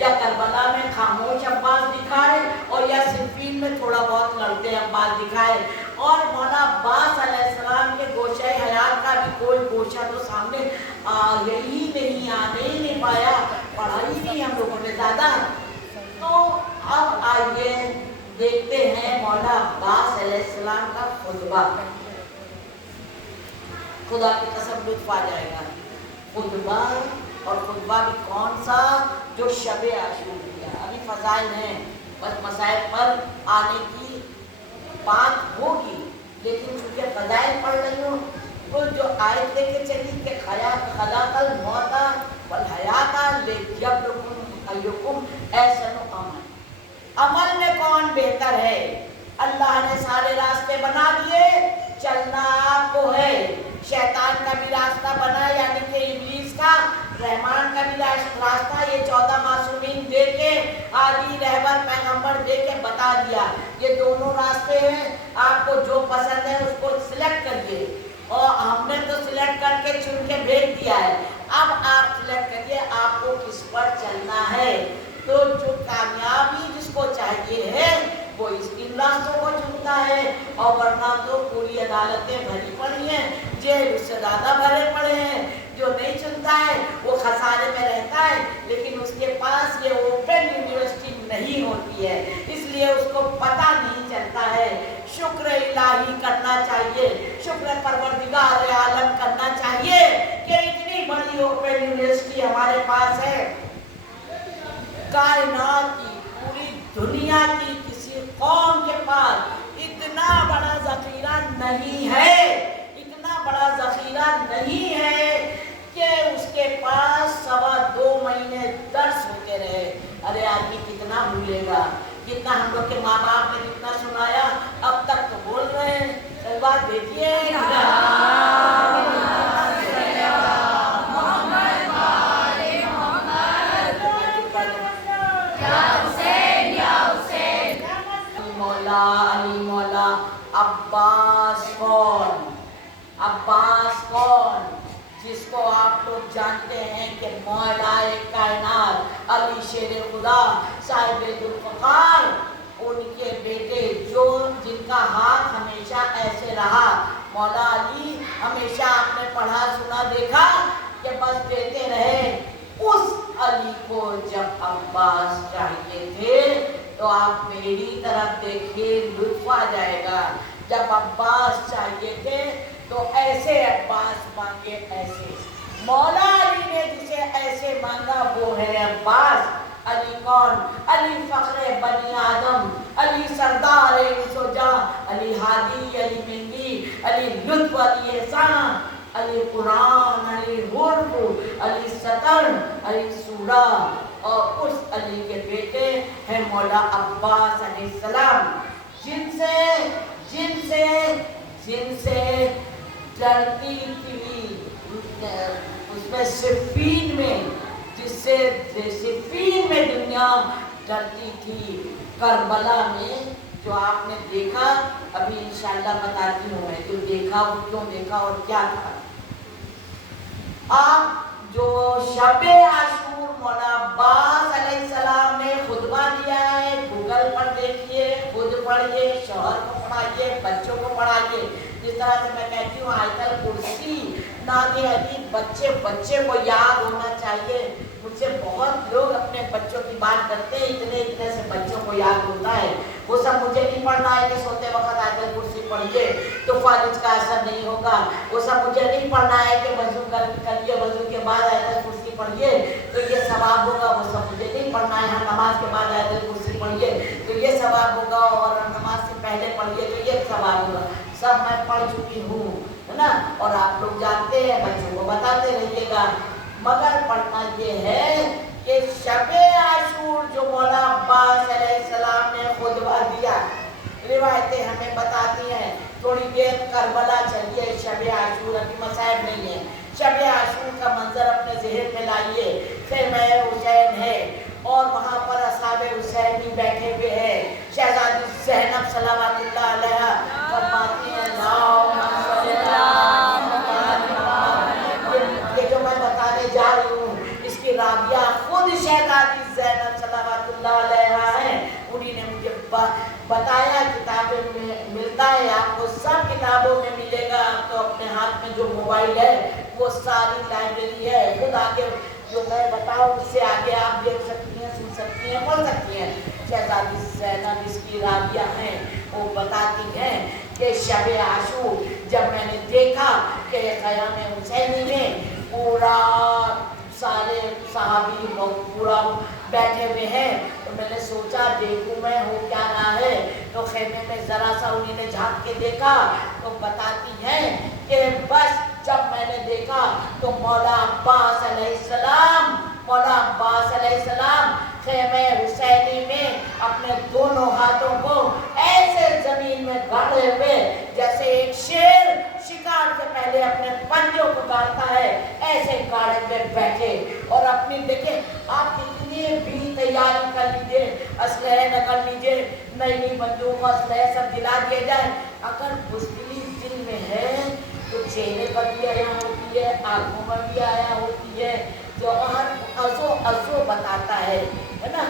या करबला में खामोश अब्बास दिखाए और या सिफ़ीन में थोड़ा बहुत लड़ते अब्बास दिखाए, और मौला अब्बास अलैहिस्सलाम के गोशे हयात का भी कोई गोशा तो सामने यही नहीं, आने ही नहीं पाया, पढ़ाई नहीं हम लोगों ने ज़्यादा। तो अब आइए देखते हैं मौला अब्बास अलैहिस्सलाम का खुतबा। खुदा की कसम लुत्फ़ आ जाएगा। खुतबा, और खुतबा भी कौन सा? जो शब-ए आशूर किया। अभी फ़ज़ाइल हैं, बस मसाइल पर आने की बात होगी, लेकिन चूँकि फ़ज़ाइल पढ़ रही हूँ तो जो आयत लेके चली कि खलाक़ल मौता वल हयाता लियब्लुवकुम अय्युकुम अहसनु अमल। अमल में कौन बेहतर है? अल्लाह ने सारे रास्ते बना दिए, चलना आपको है। शैतान का भी रास्ता बना, यानी कि इब्लीस का, रहमान का भी रास्ता ये 14 मासूमीन दे के, आदि रहबर पैगंबर दे के बता दिया। ये दोनों रास्ते हैं, आपको जो पसंद है उसको सिलेक्ट करिए। और हमने तो सिलेक्ट करके चुन के भेज दिया है, अब आप सिलेक्ट करिए आपको किस पर चलना है। तो जो कामयाबी जिसको चाहिए है वो इन रास्तों को चुनता है, और वरना तो पूरी अदालतें भरी पड़ी हैं, जेल उससे ज़्यादा भरे पड़े हैं। जो नहीं चुनता है वो खसारे में रहता है, लेकिन उसके पास ये ओपन यूनिवर्सिटी नहीं होती है, इसलिए उसको पता नहीं चलता है। शुक्र इलाही करना चाहिए, शुक्र परवरदिगार आलम करना चाहिए कि इतनी बड़ी ओपन यूनिवर्सिटी हमारे पास है। कायनात की, पूरी दुनिया की किसी कौम के पास इतना बड़ा ज़ख़ीरा नहीं है, इतना बड़ा ज़ख़ीरा नहीं है कि उसके पास 2.25 महीने दर्स होते रहे। अरे आदमी कितना भूलेगा, जितना हम लोग के माँ बाप ने जितना सुनाया अब तक तो बोल रहे हैं। बात देखिए अली मौला अब्बास कौन? अब्बास कौन? जिसको आप लोग जानते हैं कि मौलाए कायनात अली शेर खुदा साहिब जुल्फ़कार, उनके बेटे जो जिनका हाथ हमेशा ऐसे रहा مولا علی ہمیشہ آپ نے پڑھا سنا دیکھا کہ بس دیتے رہے. اس علی کو جب عباس چاہیے تھے تو آپ میری طرف دیکھیے, لطف آ جائے گا. جب عباس چاہیے تھے تو ایسے عباس مانگے, ایسے. مولا علی نے جسے ایسے مانگا وہ ہے عباس. علی کون؟ علی فخر بنی آدم, علی سردار سوجا, علی ہادی, علی مہندی, علی لطف, علی احسان, علی قرآن, علی حرف, علی سطر, علی سورہ. اور اس علی کے بیٹے ہیں مولا عباس علیہ السلام, جن سے ڈرتی تھی اس میں صفین میں, جس سے صفین میں دنیا ڈرتی تھی. کربلا میں جو آپ نے دیکھا, ابھی انشاءاللہ بتاتی ہوں میں جو دیکھا, وہ کیوں دیکھا اور کیا تھا. آپ جو شب عاشور مولا عباس علیہ السلام نے خطبہ دیا ہے, گوگل پر دیکھیے, خود پڑھیے, شوہر کو پڑھائیے, بچوں کو پڑھائیے. جس طرح سے میں کہتی ہوں آیت الکرسی نادی حدیث بچے کو یاد ہونا چاہیے. مجھ سے بہت لوگ اپنے بچوں کی بات کرتے ہیں, اتنے سے بچوں کو یاد ہوتا ہے. وہ سب مجھے نہیں پڑھنا ہے کہ سوتے وقت آیت الکرسی پڑھیے تو فالج کا اثر نہیں ہوگا. وہ سب مجھے نہیں پڑھنا ہے کہ وضو کریے, وضو کے بعد آیت الکرسی پڑھیے تو یہ ثواب ہوگا. وہ سب مجھے نہیں پڑھنا ہے. ہر نماز کے بعد آیت الکرسی پڑھیے تو یہ ثواب ہوگا, اور نماز سے پہلے پڑھیے تو یہ ثواب ہوگا. سب میں پڑھ چکی ہوں, ہے نا, اور آپ لوگ جانتے ہیں, بچوں کو بتاتے رہیے گا. مگر پڑھنا یہ ہے کہ شب عاشور جو مولا عباس علیہ السلام نے خطبہ دیا, روایتیں ہمیں بتاتی ہیں. تھوڑی دیر کربلا چلیے, شب عاشور ابھی مصائب نہیں ہے. شب عاشور کا منظر اپنے ذہن میں لائیے. خیمہ حسین ہے اور وہاں پر اصحاب حسین بھی بیٹھے ہوئے ہیں. شہزادی زینب صلوات اللہ علیہا فرماتی ہیں یہ جو میں بتانے جا رہی ہوں اس کی راویہ خود شہزادی زینب صلوات اللہ علیہا ہیں. انہی نے مجھے بتایا, کتابیں میں ملتا ہے, آپ کو سب کتابوں میں ملے گا. آپ تو اپنے ہاتھ میں جو موبائل ہے وہ ساری لائبریری ہے. خود آگے جو میں بتاؤں اس سے آگے آپ دیکھ سکتی ہیں, سن سکتی ہیں, پڑھ سکتی ہیں. شہزادی زینب اس کی راویہ ہیں, وہ بتاتی ہیں کہ شب عاشور جب میں نے دیکھا کہ قیام حسینی میں پورا سارے صحابی پورا بیٹھے ہوئے ہیں, تو میں نے سوچا دیکھوں میں ہو کیا رہا ہے. تو خیمے میں ذرا سا انہوں نے جھانک کے دیکھا تو بتاتی ہیں کہ بس جب میں نے دیکھا تو مولا عباس علیہ السلام خیمہ حسینی میں اپنے دونوں ہاتھوں کو ایسے زمین میں گاڑے ہوئے جیسے ایک شیر شکار سے پہلے اپنے پنجوں کو گاڑتا ہے, ایسے گاڑے ہوئے بیٹھے. اور اپنی دیکھیں آپ کتنی بھی تیاری کر لیجیے, اسلحے نہ کر لیجیے, نئی بندوق اسلحے سب دلا دیے جائیں, اگر بزدلی دل میں ہے تو چہرے پر بھی آیا ہوتی ہے, آنکھوں پر بھی آیا ہوتی ہے, جو ہر عزو بتاتا ہے نا.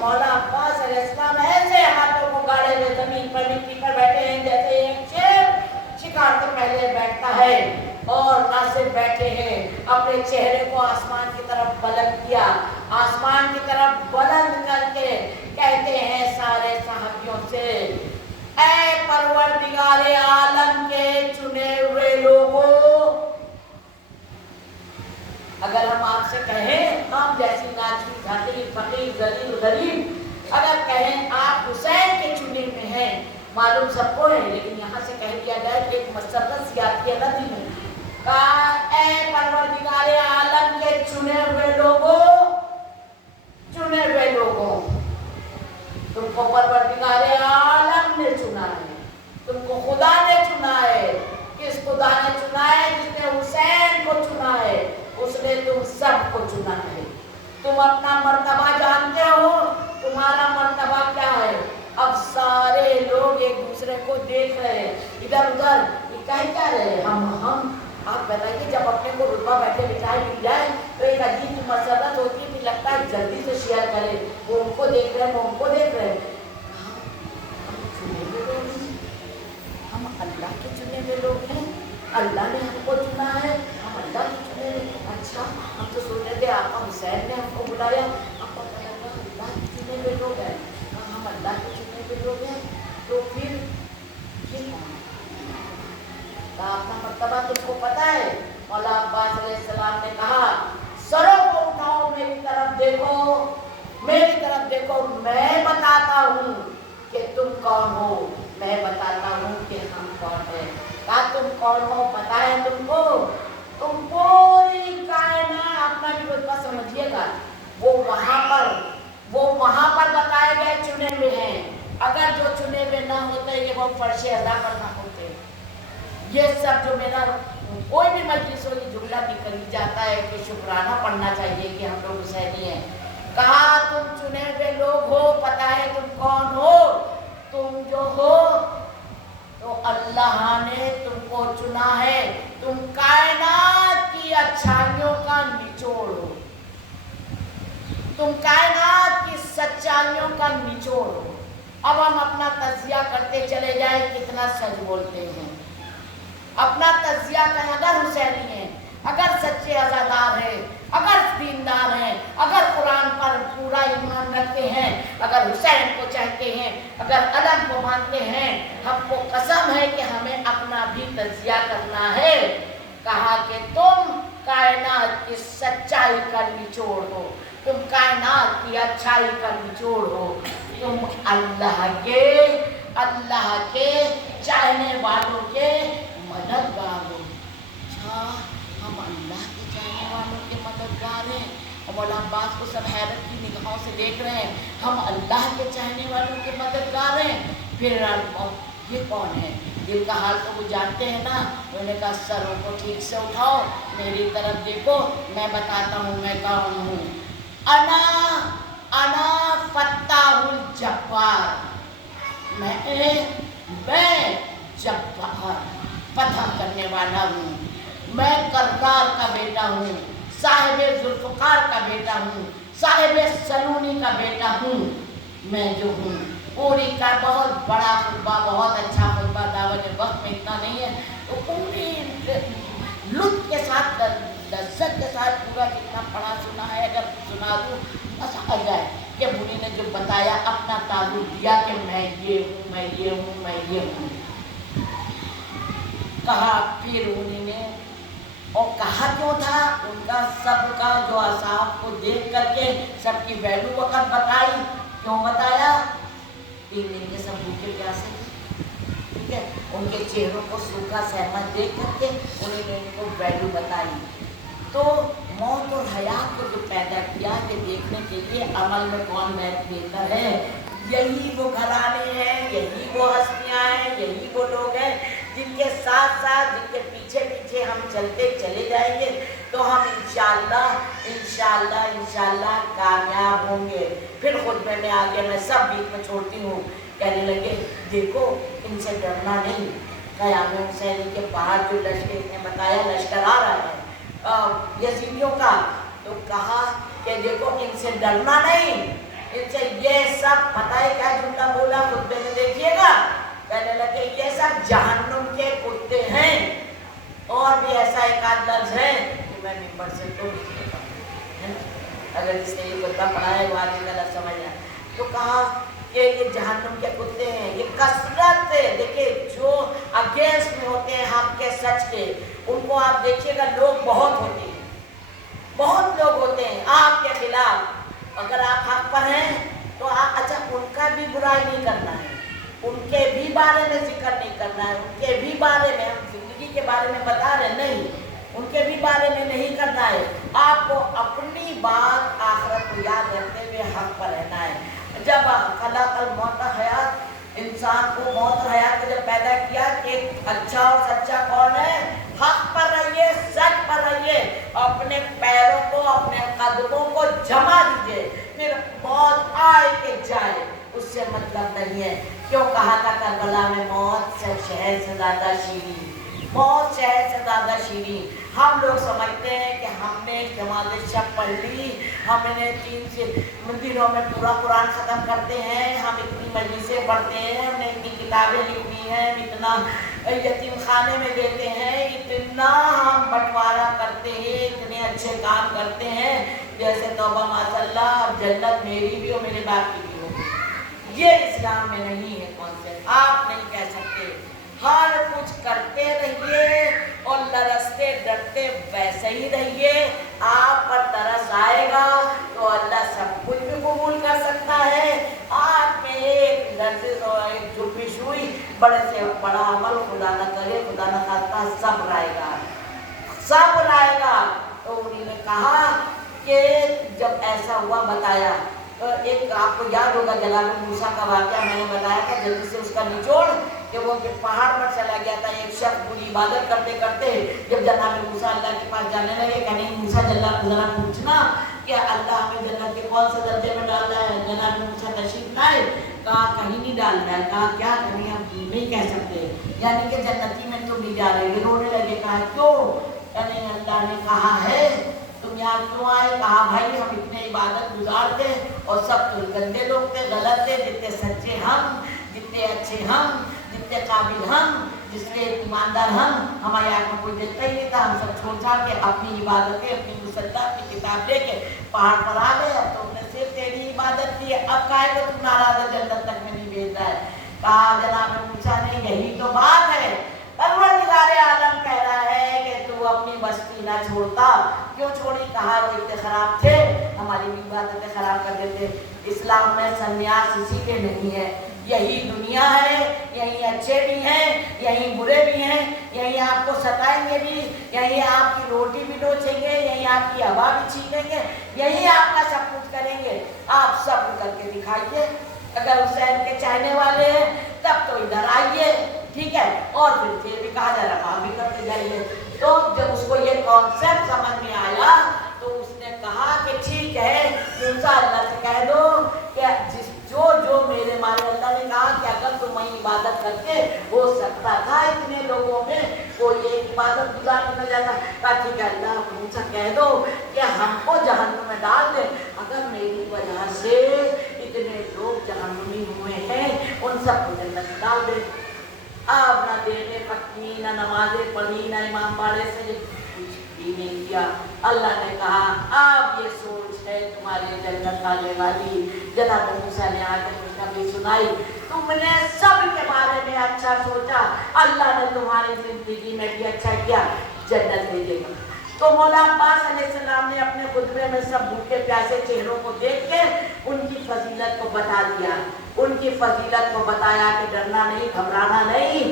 مولا عباس علیہ السلام ایسے ہاتھوں کو گاڑے ہوئے زمین پر مٹی پر بیٹھے ہیں جیسے ایک شیر شکار سے پہلے بیٹھتا ہے. اور ناصر بیٹھے ہیں, اپنے چہرے کو آسمان کی طرف بلند کیا, آسمان کی طرف بلند کر کے کہتے ہیں سارے صحابیوں سے, اے پروردگار عالم کے چنے ہوئے لوگوں. اگر ہم آپ سے کہیں, ہم جیسی ناچی جھاٹی فقیر ذلیل غریب, اگر کہیں آپ حسین کے چنے میں ہیں, معلوم سب کو ہے, لیکن یہاں سے کہہ دیا جائے کہ ایک مسرت سی آتی ہے ندی میں, کہا اے پروردگار عالم کے چنے ہوئے لوگوں, تم کو پروردگار عالم نے چنا ہے, تم کو خدا نے چنا ہے. کس خدا نے چنا ہے؟ جس نے حسین کو چنا ہے, اس نے تم سب کو چنا ہے. تم اپنا مرتبہ جانتے ہو, تمہارا مرتبہ کیا ہے. اب سارے لوگ ایک دوسرے کو دیکھ رہے ہیں ادھر ادھر, یہ کہہ کیا رہے ہیں, ہم آپ بتائیے جب اپنے کو رتبہ بیٹھے بٹھائے مل جائے تو ایک عجیب سی مسرت ہوتی ہے, پھر لگتا ہے جلدی سے شیئر کریں, وہ ان کو دیکھ رہے ہیں, وہ ان کو دیکھ رہے ہیں, ہم اللہ अल्लाह के चुने हुए लोग हैं, अल्लाह ने हमको चुना है, हम अल्लाह के चुने हुए। अच्छा, हम तो सोच रहे थे आका हुसैन ने हमको बुलाया, अब पता लगा अल्लाह के चुने हुए लोग हैं। हम अल्लाह के चुने हुए लोग हैं, तो फिर ये कौन है? तो अपना मर्तबा तुमको पता है। मौला अब्बास अलैहिस्सलाम ने कहा, सरों को उठाओ, मेरी तरफ देखो, मेरी तरफ देखो, मैं बताता हूँ कि तुम कौन हो, मैं बताता हूँ कि हम कौन है। कहा तुम कौन हो पता है तुमको? तुम पूरी कायनात, अपना भी रुतबा समझिएगा, वो वहां पर बताए गए चुने हुए हैं। अगर जो चुने हुए ना होते ये वो फर्श अदा पर ना होते। ये सब जो मेरा कोई भी मजलिस हो, ये जुमला भी करी जाता है कि शुक्राना पढ़ना चाहिए कि हम लोग हुसैनी हैं। कहा तुम चुने हुए लोग हो, पता है तुम कौन हो? तुम जो हो तो अल्लाह ने तुमको चुना है, तुम कायनात की अच्छाइयों का निचोड़ हो, तुम कायनात की सच्चाइयों का निचोड़ हो। अब हम अपना तज़किया करते चले जाए, कितना सच बोलते हैं। अपना तज़किया करें, अगर हुसैनी हैं, अगर सच्चे अज़ादार हैं, अगर दीनदार हैं, अगर कुरान पर पूरा ईमान रखते हैं, अगर हुसैन को चाहते हैं, अगर अलम को मानते हैं, हमको कसम है कि हमें अपना भी तज़किया करना है। कहा कि तुम कायनात की सच्चाई का निचोड़ हो, तुम कायनात की अच्छाई का निचोड़ हो, तुम अल्लाह के चाहने वालों के मददगार हो। अच्छा, हम अल्लाह के चाहने वालों के मददगार हैं। और मौला अब्बास को सब हैरत की निगाहों से देख रहे हैं, हम अल्लाह के चाहने वालों के मददगार हैं। फिर ये कौन है? दिल का हाल तो वो जानते हैं ना। उन्होंने कहा सरों को ठीक से उठाओ, मेरी तरफ देखो, मैं बताता हूँ मैं कौन हूँ। अना फत्ताहुल जब्बार, मैं जब्बार पता करने वाला हूँ, मैं करदार का बेटा हूँ, साहिबे जुल्फ़कार का बेटा हूँ, साहिबे सलूनी का बेटा हूँ। मैं जो हूँ पूरी का बहुत बड़ा खुतबा, बहुत अच्छा खुतबा, दावत वक्त में इतना नहीं है, तो पूरी लुत्फ़ के साथ, लज्जत के साथ पूरा जितना पढ़ा सुना है, अगर सुना दूँ बस आ जाए कि मुनि ने जो बताया, अपना तारुफ दिया कि मैं ये हूँ, मैं ये हूँ, मैं ये हूँ। कहा फिर उन्हीं ने, और कहा क्यों था? उनका सबका जो असाब को देख करके सबकी वैल्यू वक़्त बताई। क्यों बताया? इनके सब भूखे प्यासे, ठीक है, उनके चेहरों को सूखा सहमत देख करके उन्होंने इनको वैल्यू बताई। तो मौत और हयात को जो पैदा किया कि देखने के लिए अमल में कौन बेहतर है, यही वो घराने हैं, यही वो हस्तियाँ हैं, यही वो लोग हैं जिनके साथ साथ, जिनके पीछे पीछे हम चलते चले जाएंगे तो हम इंशाअल्लाह कामयाब होंगे। फिर खुतबे में आगे मैं सब बीच में छोड़ती हूँ, कहने लगे देखो इनसे डरना नहीं। क़याम हुसैनी के पहाड़ जो लश्कर ने बताया लश्कर आ रहा है यजीदियों का, तो कहा कि देखो इनसे डरना नहीं, इनसे ये सब पता है क्या जुमला बोला खुतबे में, देखिएगा। कहने लगे ये सब जहन्नुम के कुत्ते हैं। और भी ऐसा एक आध लफ्ज़ है कि मैं मिंबर से तो नहीं कहता, अगर इसने ये कुत्ता पढ़ा है वो आगे गलत समझ आए। तो कहा कि ये जहन्नुम के कुत्ते हैं, ये कसरत से देखिए जो अगेंस्ट में होते हैं हक के सच के, उनको आप देखिएगा लोग बहुत होते हैं, बहुत लोग होते हैं आपके खिलाफ। अगर आप हक पर हैं तो आप अच्छा उनका भी बुराई नहीं करना है, उनके भी बारे में जिक्र नहीं करना है, उनके भी बारे में, हम जिंदगी के बारे में बता रहे नहीं, उनके भी बारे में नहीं करना है। आपको अपनी बात आखिरत को याद रखते हुए हक पर रहना है। जब खलक़ल मौत व हयात, इंसान को मौत और हयात को जब पैदा किया कि अच्छा और सच्चा कौन है, हक पर रहिए, सच पर रहिए, अपने पैरों को, अपने कदमों को जमा दीजिए, फिर मौत आए कि जाए उससे मतलब नहीं है। क्यों कहा था करबला में मौत से शहर से ज़्यादा शीरीं, मौत शहर से ज़्यादा शीरीं। हम लोग समझते हैं कि हमने जमात शब पढ़ ली, हमने 3 दिनों में पूरा कुरान ख़त्म करते हैं, हम इतनी मजलिसें पढ़ते हैं, हमने इतनी किताबें लिखी हैं, इतना यतीम खाने में देते हैं, इतना हम बंटवारा करते हैं, इतने अच्छे काम करते हैं जैसे तौबा माशाअल्लाह अब जन्नत मेरी भी और मेरे बाप की भी हो। ये इस्लाम में नहीं है कॉन्सेप्ट। आप नहीं कह सकते। हर कुछ करते रहिए और लरसते डरते वैसे ही रहिए। आप पर तरस आएगा तो अल्लाह सब कुछ भी कबूल कर सकता है। आप में एक लर्जिश और एक जुबिश हुई, बड़े से बड़ा अमल खुदा न करे, खुदा न खाता, सब्र आएगा, सब्र आएगा। तो उन्होंने कहा कि जब ऐसा हुआ बताया, एक आपको याद होगा जनाब मूसा का वाक़या मैंने बताया था, जल्दी से उसका निचोड़ कि वो पहाड़ पर चला गया था। एक शख्स पूरी इबादत करते करते जब जनाब मूसा अल्लाह के पास जाने लगे, कहने मूसा जल्ला जरा पूछना कि अल्लाह हमें जन्नत के कौन से दर्जे में डाल रहा है। जनाब मूसा तशरीफ लाए, कहा कहीं नहीं डाल रहा है। कहा क्या करें, हम नहीं कह सकते, यानी कि जन्नती में तुम नहीं जा रहे। रोने लगे। कहा क्यों? यानी अल्लाह ने कहा है तुम यहाँ क्यों आए? कहा भाई हम इतने इबादत गुजार थे और सब तो गंदे लोग थे, गलत थे। जितने सच्चे हम, जितने अच्छे हम, जितने काबिल हम, जितने ईमानदार हम, हमारे आँख में कोई देखता ही नहीं था। हम सब छोड़ छाड़ के अपनी इबादतें, अपनी मुसल्ला, अपनी किताब लेके पहाड़ पर आ गए। अब तो हमने सिर्फ तेरी इबादत की है, अब काहे को तू नाराज है, जन्नत तक में नहीं भेज रहा है। कहा जनाब मूसा ने यही तो बात है, परवरदिगार आलम कह रहा है कि तू अपनी बस्ती ना छोड़ता। क्यों छोड़ी? कहा वो इतने खराब थे, हमारी भी इबादतें खराब कर देते। इस्लाम में संन्यास इसीलिए नहीं है। यही दुनिया है, यही अच्छे भी हैं, यही बुरे भी हैं, यही आपको सताएंगे भी, यही आपकी रोटी भी नोचेंगे, यही आपकी हवा भी छीनेंगे, यही आपका सब कुछ करेंगे। आप सब्र करके दिखाइए। अगर हुसैन के चाहने वाले हैं तब तो इधर आइए, ठीक है, और फिर भी कहा जा रहा काम भी करते जाइए। तो जब उसको ये कॉन्सेप्ट समझ में आया तो उसने कहा कि ठीक है मूसा अल्लाह से कह दो कि जिस जो जो मेरे माने, अल्लाह ने कहा कि अगर तुम वही इबादत करते हो सकता था इतने लोगों में कोई एक इबादत गुजार निकल जाता। कहा ठीक है अल्लाह मूसा कह दो कि हमको जहन्नुम में डाल दे। अगर मेरी वजह से इतने लोग जहन्नुमी हुए हैं उन सबको जन्नत डाल दे। अब ना देने पक्की, ना नमाजें पढ़ी, ना इमाम बाड़े से कुछ भी नहीं किया। अल्लाह ने कहा अब ये सोच है तुम्हारे जन्नत आने वाली। जनाब मूसा ने आकर खुशखबरी सुनाई, तुमने सब के बारे में अच्छा सोचा, अल्लाह ने तुम्हारी जिंदगी में भी अच्छा किया, जन्नत दे देगा। तो मौला अब्बास अलैहिस्सलाम ने अपने खुतबे में सब भूखे प्यासे चेहरों को देख के उनकी फजीलत को बता दिया। उनकी फजीलत को बताया कि डरना नहीं, घबराना नहीं।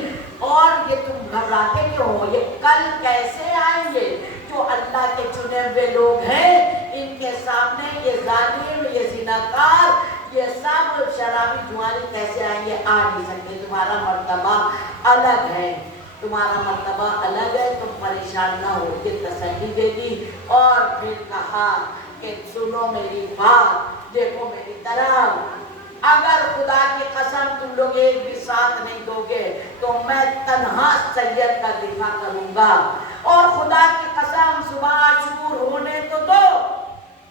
और ये तुम घबराते क्यों हो? ये कल कैसे आएंगे? जो अल्लाह के चुने हुए लोग हैं इनके सामने ये जालिम, ये जिनाकार, ये सब शराबी जुआरी कैसे आएंगे? आ नहीं सकते। तुम्हारा मर्तबा अलग है, तुम्हारा मर्तबा अलग है, तुम परेशान ना हो। ये तसल्ली दे दी और फिर कहा कि सुनो मेरी बात, देखो मेरी तरफ, अगर खुदा की कसम तुम लोग एक भी साथ नहीं दोगे तो मैं तन्हा सैयद का दिफा करूंगा। और खुदा की कसम सुबह आशूर होने तो दो,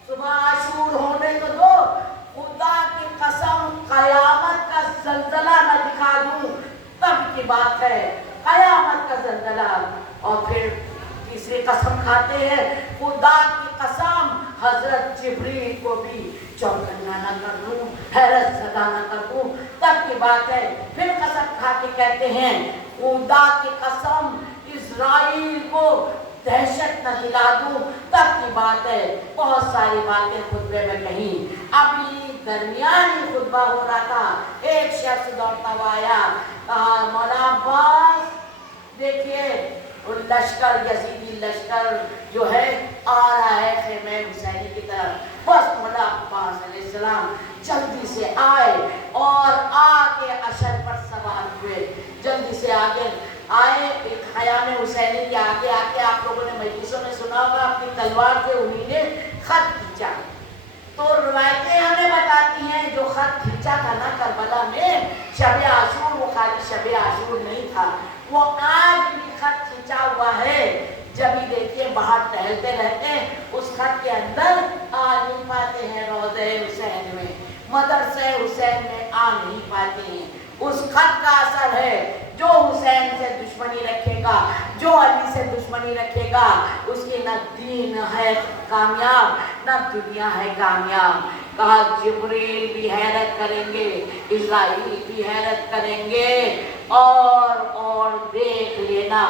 सुबह आशूर होने तो दो, खुदा की कसम कयामत का जल्जला न दिखा दूं तब की बात है, कयामत का जल्जला। और फिर तीसरी कसम खाते हैं, खुदा की कसम हजरत जिब्रील को भी चौकन्ना न कर दूं, हैरत ज़दा न कर दूं तब की बात है। फिर कसम खा के कहते हैं, खुदा की कसम इज़राइल को दहशत न दिला दूं तब की बात है। बहुत सारी बातें खुतबे में कही। अभी दरमियानी खुतबा हो रहा था, एक शख्स दौड़ता हुआ आया, कहा मौला अब्बास देखिए लश्कर, यजीदी लश्कर जो है आ रहा है खेमे हुसैनी की तरफ। बस मौला अब्बास अलैहिस्सलाम जल्दी से आए और आके अशर पर सवार हुए। जल्दी से आगे आए, खयाम हुसैनी के आगे आके आप लोगों ने मजलिसों में सुना होगा अपनी तलवार से उन्हीं ने खत खींचा। तो रिवायतें हमें बताती हैं जो खत खींचा था ना करबला में शब आशूर, वो खाली शब आशूर नहीं था, वो आज भी खत खींचा हुआ है। जब भी देखिए बाहर टहलते रहते हैं उस खत के अंदर आ नहीं पाते हैं, रोज़े हुसैन में, मदरसे हुसैन में आ नहीं पाते हैं। उस खत का असर है जो हुसैन से दुश्मनी रखेगा, जो अली से दुश्मनी रखेगा, उसकी न दीन है कामयाब, न दुनिया है कामयाब। कहा जिब्रील भी हैरत करेंगे, इस्राइल भी हैरत करेंगे, और देख लेना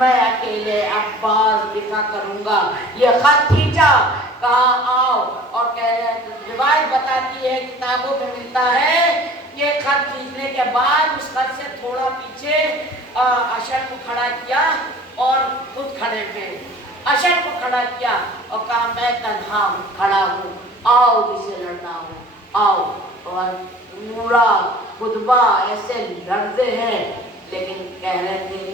मैं अकेले अब्बास दिखा करूंगा। ये खत खींचा, कहा आओ, और कह रहे हैं, रिवायत बताती है, किताबों में मिलता है, ये खत खींचने के बाद उस खत से थोड़ा पीछे अशर को खड़ा किया और खुद खड़े थे। अशर को खड़ा किया और कहा मैं तन्हा खड़ा हूँ, आओ जिसे लड़ना हो आओ। और पूरा खुतबा ऐसे लड़ते हैं, लेकिन कह रहे थे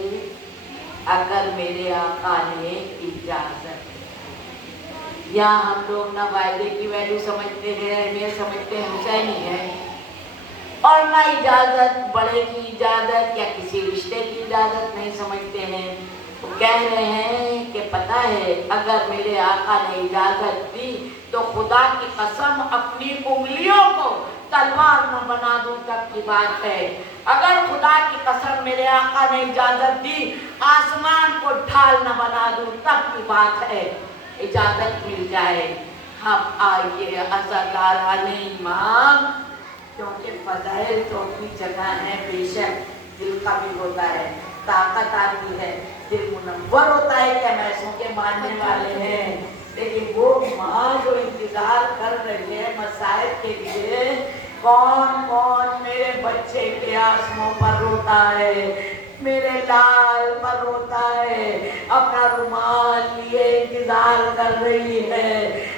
अगर मेरे आका ने इजाजत। या हम लोग ना वायदे की वैल्यू समझते हैं, अहमियत समझते हैं, हुसैनी है, और ना इजाजत, बड़े की इजाजत या किसी रिश्ते की इजाजत नहीं समझते हैं। वो कह रहे हैं कि पता है अगर मेरे आका ने इजाजत दी तो खुदा की कसम अपनी उंगलियों को तलवार न बना दूं तब की बात है। अगर खुदा की कसम मेरे आका ने इजाजत दी आसमान को ढाल न बना दूं तब की बात है। इजाजत मिल जाए हम आइए अज़ादाराने इमाम, क्योंकि फज़ाइल तो अपनी जगह है, बेशक दिल का भी होता है, ताकत आती है, दिल मुनव्वर होता है कि मैसों के मानने वाले हैं। लेकिन वो माँ जो इंतजार कर रही है मसाइब के लिए, कौन कौन मेरे बच्चे के आंसुओं पर रोता है, मेरे लाल पर रोता है, अपना रुमाल लिए इंतजार कर रही है।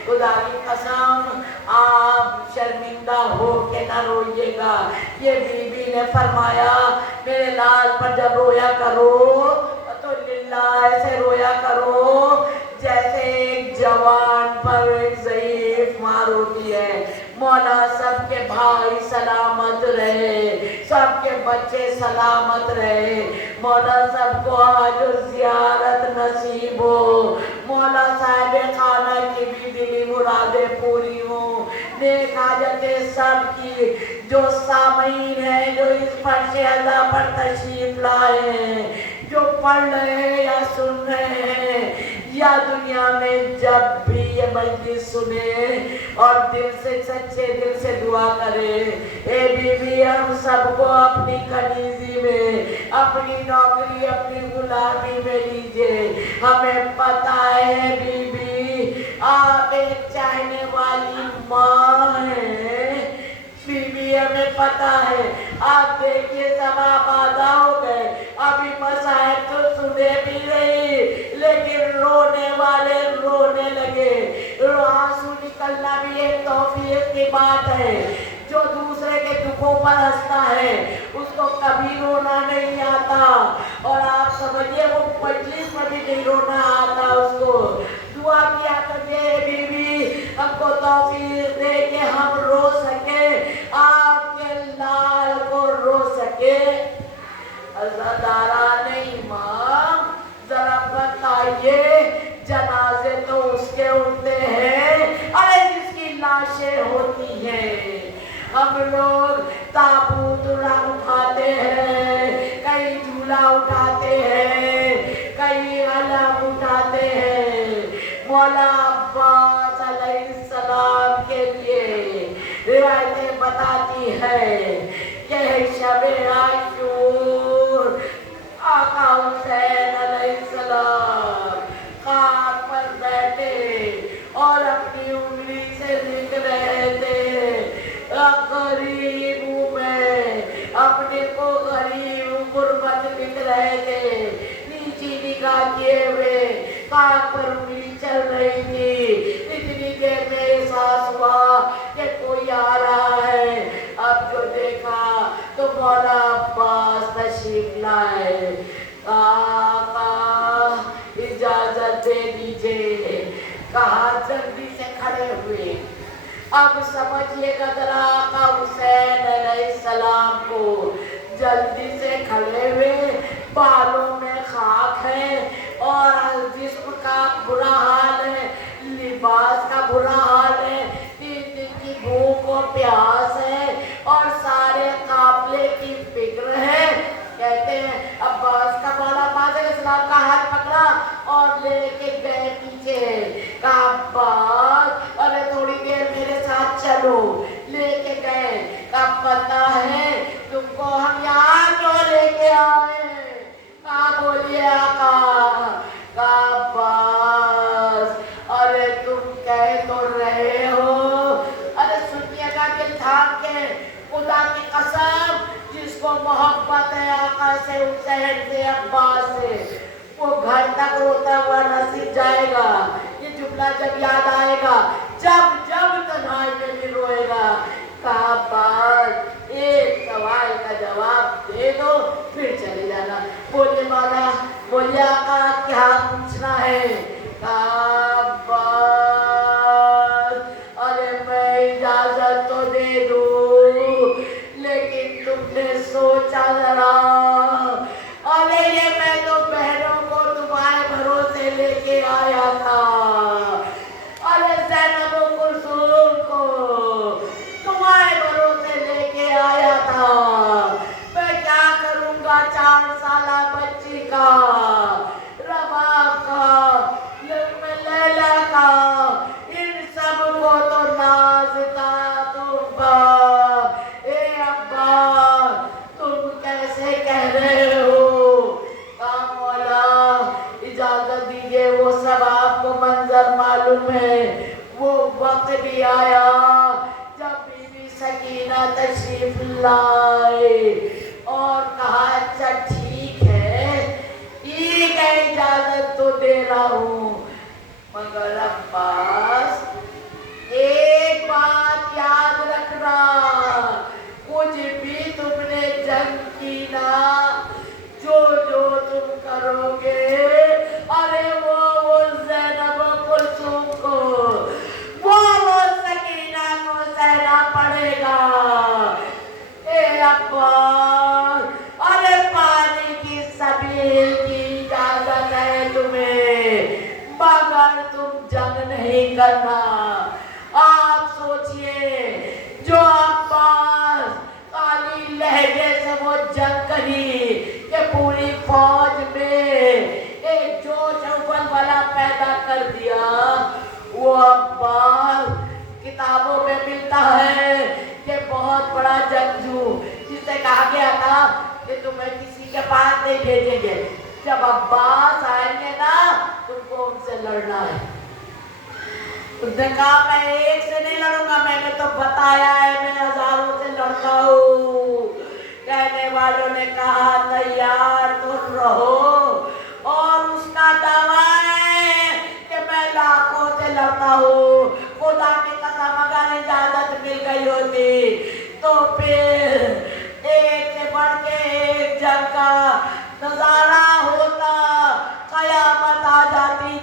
खुदा की कसम आप शर्मिंदा हो के ना रोइएगा। ये बीबी ने फरमाया मेरे लाल पर जब रोया करो तो लिल्लाह ऐसे रोया करो जैसे एक जवान पर एक ज़ईफ माँ रोती है। मौला सबके भाई सलामत रहे, सबके बच्चे सलामत रहे, मौला सबको आज ज़ियारत नसीब हो, मौला साहिब खाना की भी दिली मुरादें पूरी हो, नेक हाजतें सबकी जो सामीन है, जो इस फर्श अज़ा पर तशरीफ लाए हैं, जो पढ़ रहे हैं या सुन रहे हैं, या दुनिया में जब भी ये मजलिस सुने और दिल से सच्चे दिल से दुआ करे, ए बीबी हम सबको अपनी कनीजी में, अपनी नौकरी, अपनी गुलामी में लीजिए। हमें पता है बीबी आप एक चाहने वाली माँ हैं, बीबी हमें पता है। आप देखिए सवाब आधा हो गए, अभी मसाइब तो सुने भी नहीं, लेकिन रोने वाले रोने लगे। आंसू निकलना भी एक तौफीक की बात है। जो दूसरे के दुखों पर हंसता है उसको कभी रोना नहीं आता, और आप समझिए वो मजलिस में भी नहीं रोना आता उसको। दुआ किया करिए बीबी हमको तौफीक दे के हम रो सके, आपके लाल को रो सके। अज़ादाराने इमाम जरा बताइए जनाजे तो उसके उठते हैं, अरे जिसकी लाशें होती हैं। हम लोग ताबूत उठाते हैं, कहीं झूला उठाते हैं, कहीं अलम उठाते हैं। मौला अब्बास अलैहिस्सलाम के लिए रिवायतें बताती है कि शबे आशूर आका हुसैन अलैहिस्सलाम खाक पर बैठे और अपनी उंगली से लिख रहे थे, गरीब हूँ मैं, अपने को गरीब गुर्बत लिख रहे थे। नीची निगाह किए हुए खाक पर उंगली चल रही थी। इतनी देर में एहसास हुआ कि कोई आ रहा है। अब जो देखा तो मौला अब्बास तशरीफ लाए। आका इजाजत दे दीजिए, कहा जल्दी से खड़े हुए। अब समझिएगा जरा आका हुसैन अलैहिस्सलाम को, जल्दी से खड़े हुए, बालों में खाक है और जिस्म का बुरा हाल है, लिबास का बुरा हाल है, 3 दिन की भूख और प्यास है और सारे काफिले की फिक्र है। कहते हैं اسلام کا ہاتھ پکڑا اور لے کے گئے پیچھے. کہا عباس ارے تھوڑی دیر میرے ساتھ چلو. لے کے گئے. کہا پتہ ہے تم کو ہم یہاں کیوں لے کے آئے؟ کہا بولیے آقا. کہا عباس ارے تم کہہ تو رہے ہو. ارے سنیے گا دل تھام کے. خدا کی قسم جس کو محبت ہے آقا سے، حسین سے، عباس سے، وہ گھر تک روتا ہوا نصیب جائے گا. یہ جملہ جب یاد آئے گا جب جب تنہائی میں بھی روئے گا. کہا عباس ایک سوال کا جواب دے دو پھر چلے جانا. بولیے مولا، بولیے آقا کیا پوچھنا ہے؟ کہا عباس ارے میں اجازت تو دے دوں لیکن تم نے سوچا ذرا. ارے یہ میں تو بہنوں کو تمہارے بھروسے لے کے آیا تھا. ارے زینب و کلثوم کو تمہارے بھروسے لے کے آیا تھا. میں کیا کروں گا 4 سالہ بچی کا، رباب کا، لیلا کا، ان سب کو تو ناز تھا تم کا. اے ابا تم کیسے کہہ رہے ہو؟ کہا مولا اجازت دیجئے، وہ سب آپ کو منظر معلوم ہے. وہ وقت بھی آیا جب بی بی سکینہ تشریف لائے اور کہا اچھا ٹھیک ہے اجازت تو دے رہا ہوں، مگر عباس ایک بات یاد رکھنا، کچھ بھی تم نے جنگ کی نا، جو تم کرو گے ارے وہ زینب و کلثوم کو، وہ سکینہ کو سہنا پڑے گا. اے عباس ارے پانی کی سبیل کی اجازت ہے تمہیں مگر تم جنگ نہیں کرنا. آپ سوچئے جو عباس کالی لہجے سے وہ جنگ کری کہ پوری فوج میں ایک جوش اول والا پیدا کر دیا، وہ عباس کتابوں میں ملتا ہے کہ بہت بڑا جنگجو جسے کہا گیا تھا کہ تمہیں کسی کے پاس نہیں بھیجیں گے، جب عباس آئیں گے نا تم کو ان سے لڑنا ہے. اس نے کہا میں ایک سے نہیں لڑوں گا، میں نے تو بتایا ہے میں ہزاروں سے لڑتا ہوں. کہنے والوں نے کہا تیار تو رہو، اور اس کا دعویٰ ہے کہ میں لاکھوں سے لڑتا ہوں. خدا کی قسم اگر اجازت مل گئی ہوتی تو پھر ایک سے بڑھ کے ایک جنگ کا نظارہ ہوتا، قیامت آ جاتی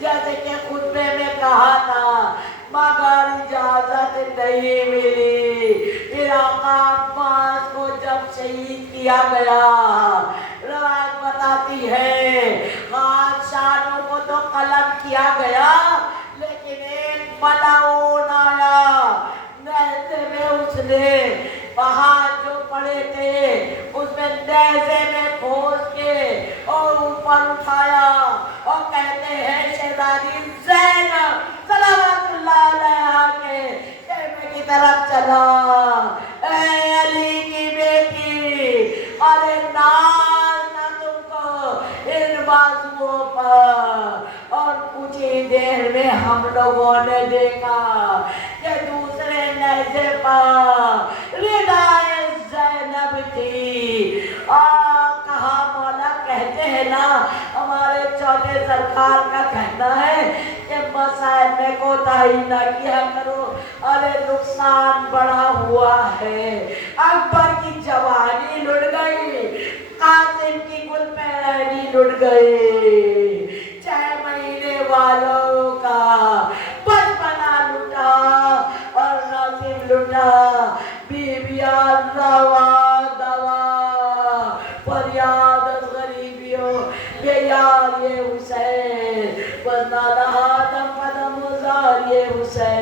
جیسے کہ خطبے میں کہا تھا، مگر اجازت نہیں ملی. پھر آقا عباس کو جب شہید کیا گیا، روایت بتاتی ہے بادشاہوں کو تو قلم کیا گیا لیکن ایک ملعون آیا، نیزے میں اس نے پہاڑ جو پڑے تھے اس میں نیزے میں کھوس کے اور اوپر اٹھایا اور کہتے ہیں شہزادی زینب صلوات اللہ علیہا کے خیمے کی طرف چلا. اے علی کی بیٹی ارے ناز نہ تم کو ان بازوؤں پر. اور کچھ ہی دیر میں ہم لوگوں نے دیکھا کہ دوسرے نیزے پر ردائے زینب تھی. کہا مولا کہتے ہیں نا، ہمارے چوتھے سرکار کا کہنا ہے کہ مسائل میں کوتاہی نہ کیا کرو، ارے نقصان بڑا ہوا ہے. اکبر کی جوانی لٹ گئی، قاسم کی گل پہرانی لٹ گئی، 6 مہینے والوں کا بچپنا لٹا اور نصیب لٹا. بیویاں روا دوا فریاد از غریبیوں بے یار یہ حسین، وزنہ دم قدم زار یہ حسین.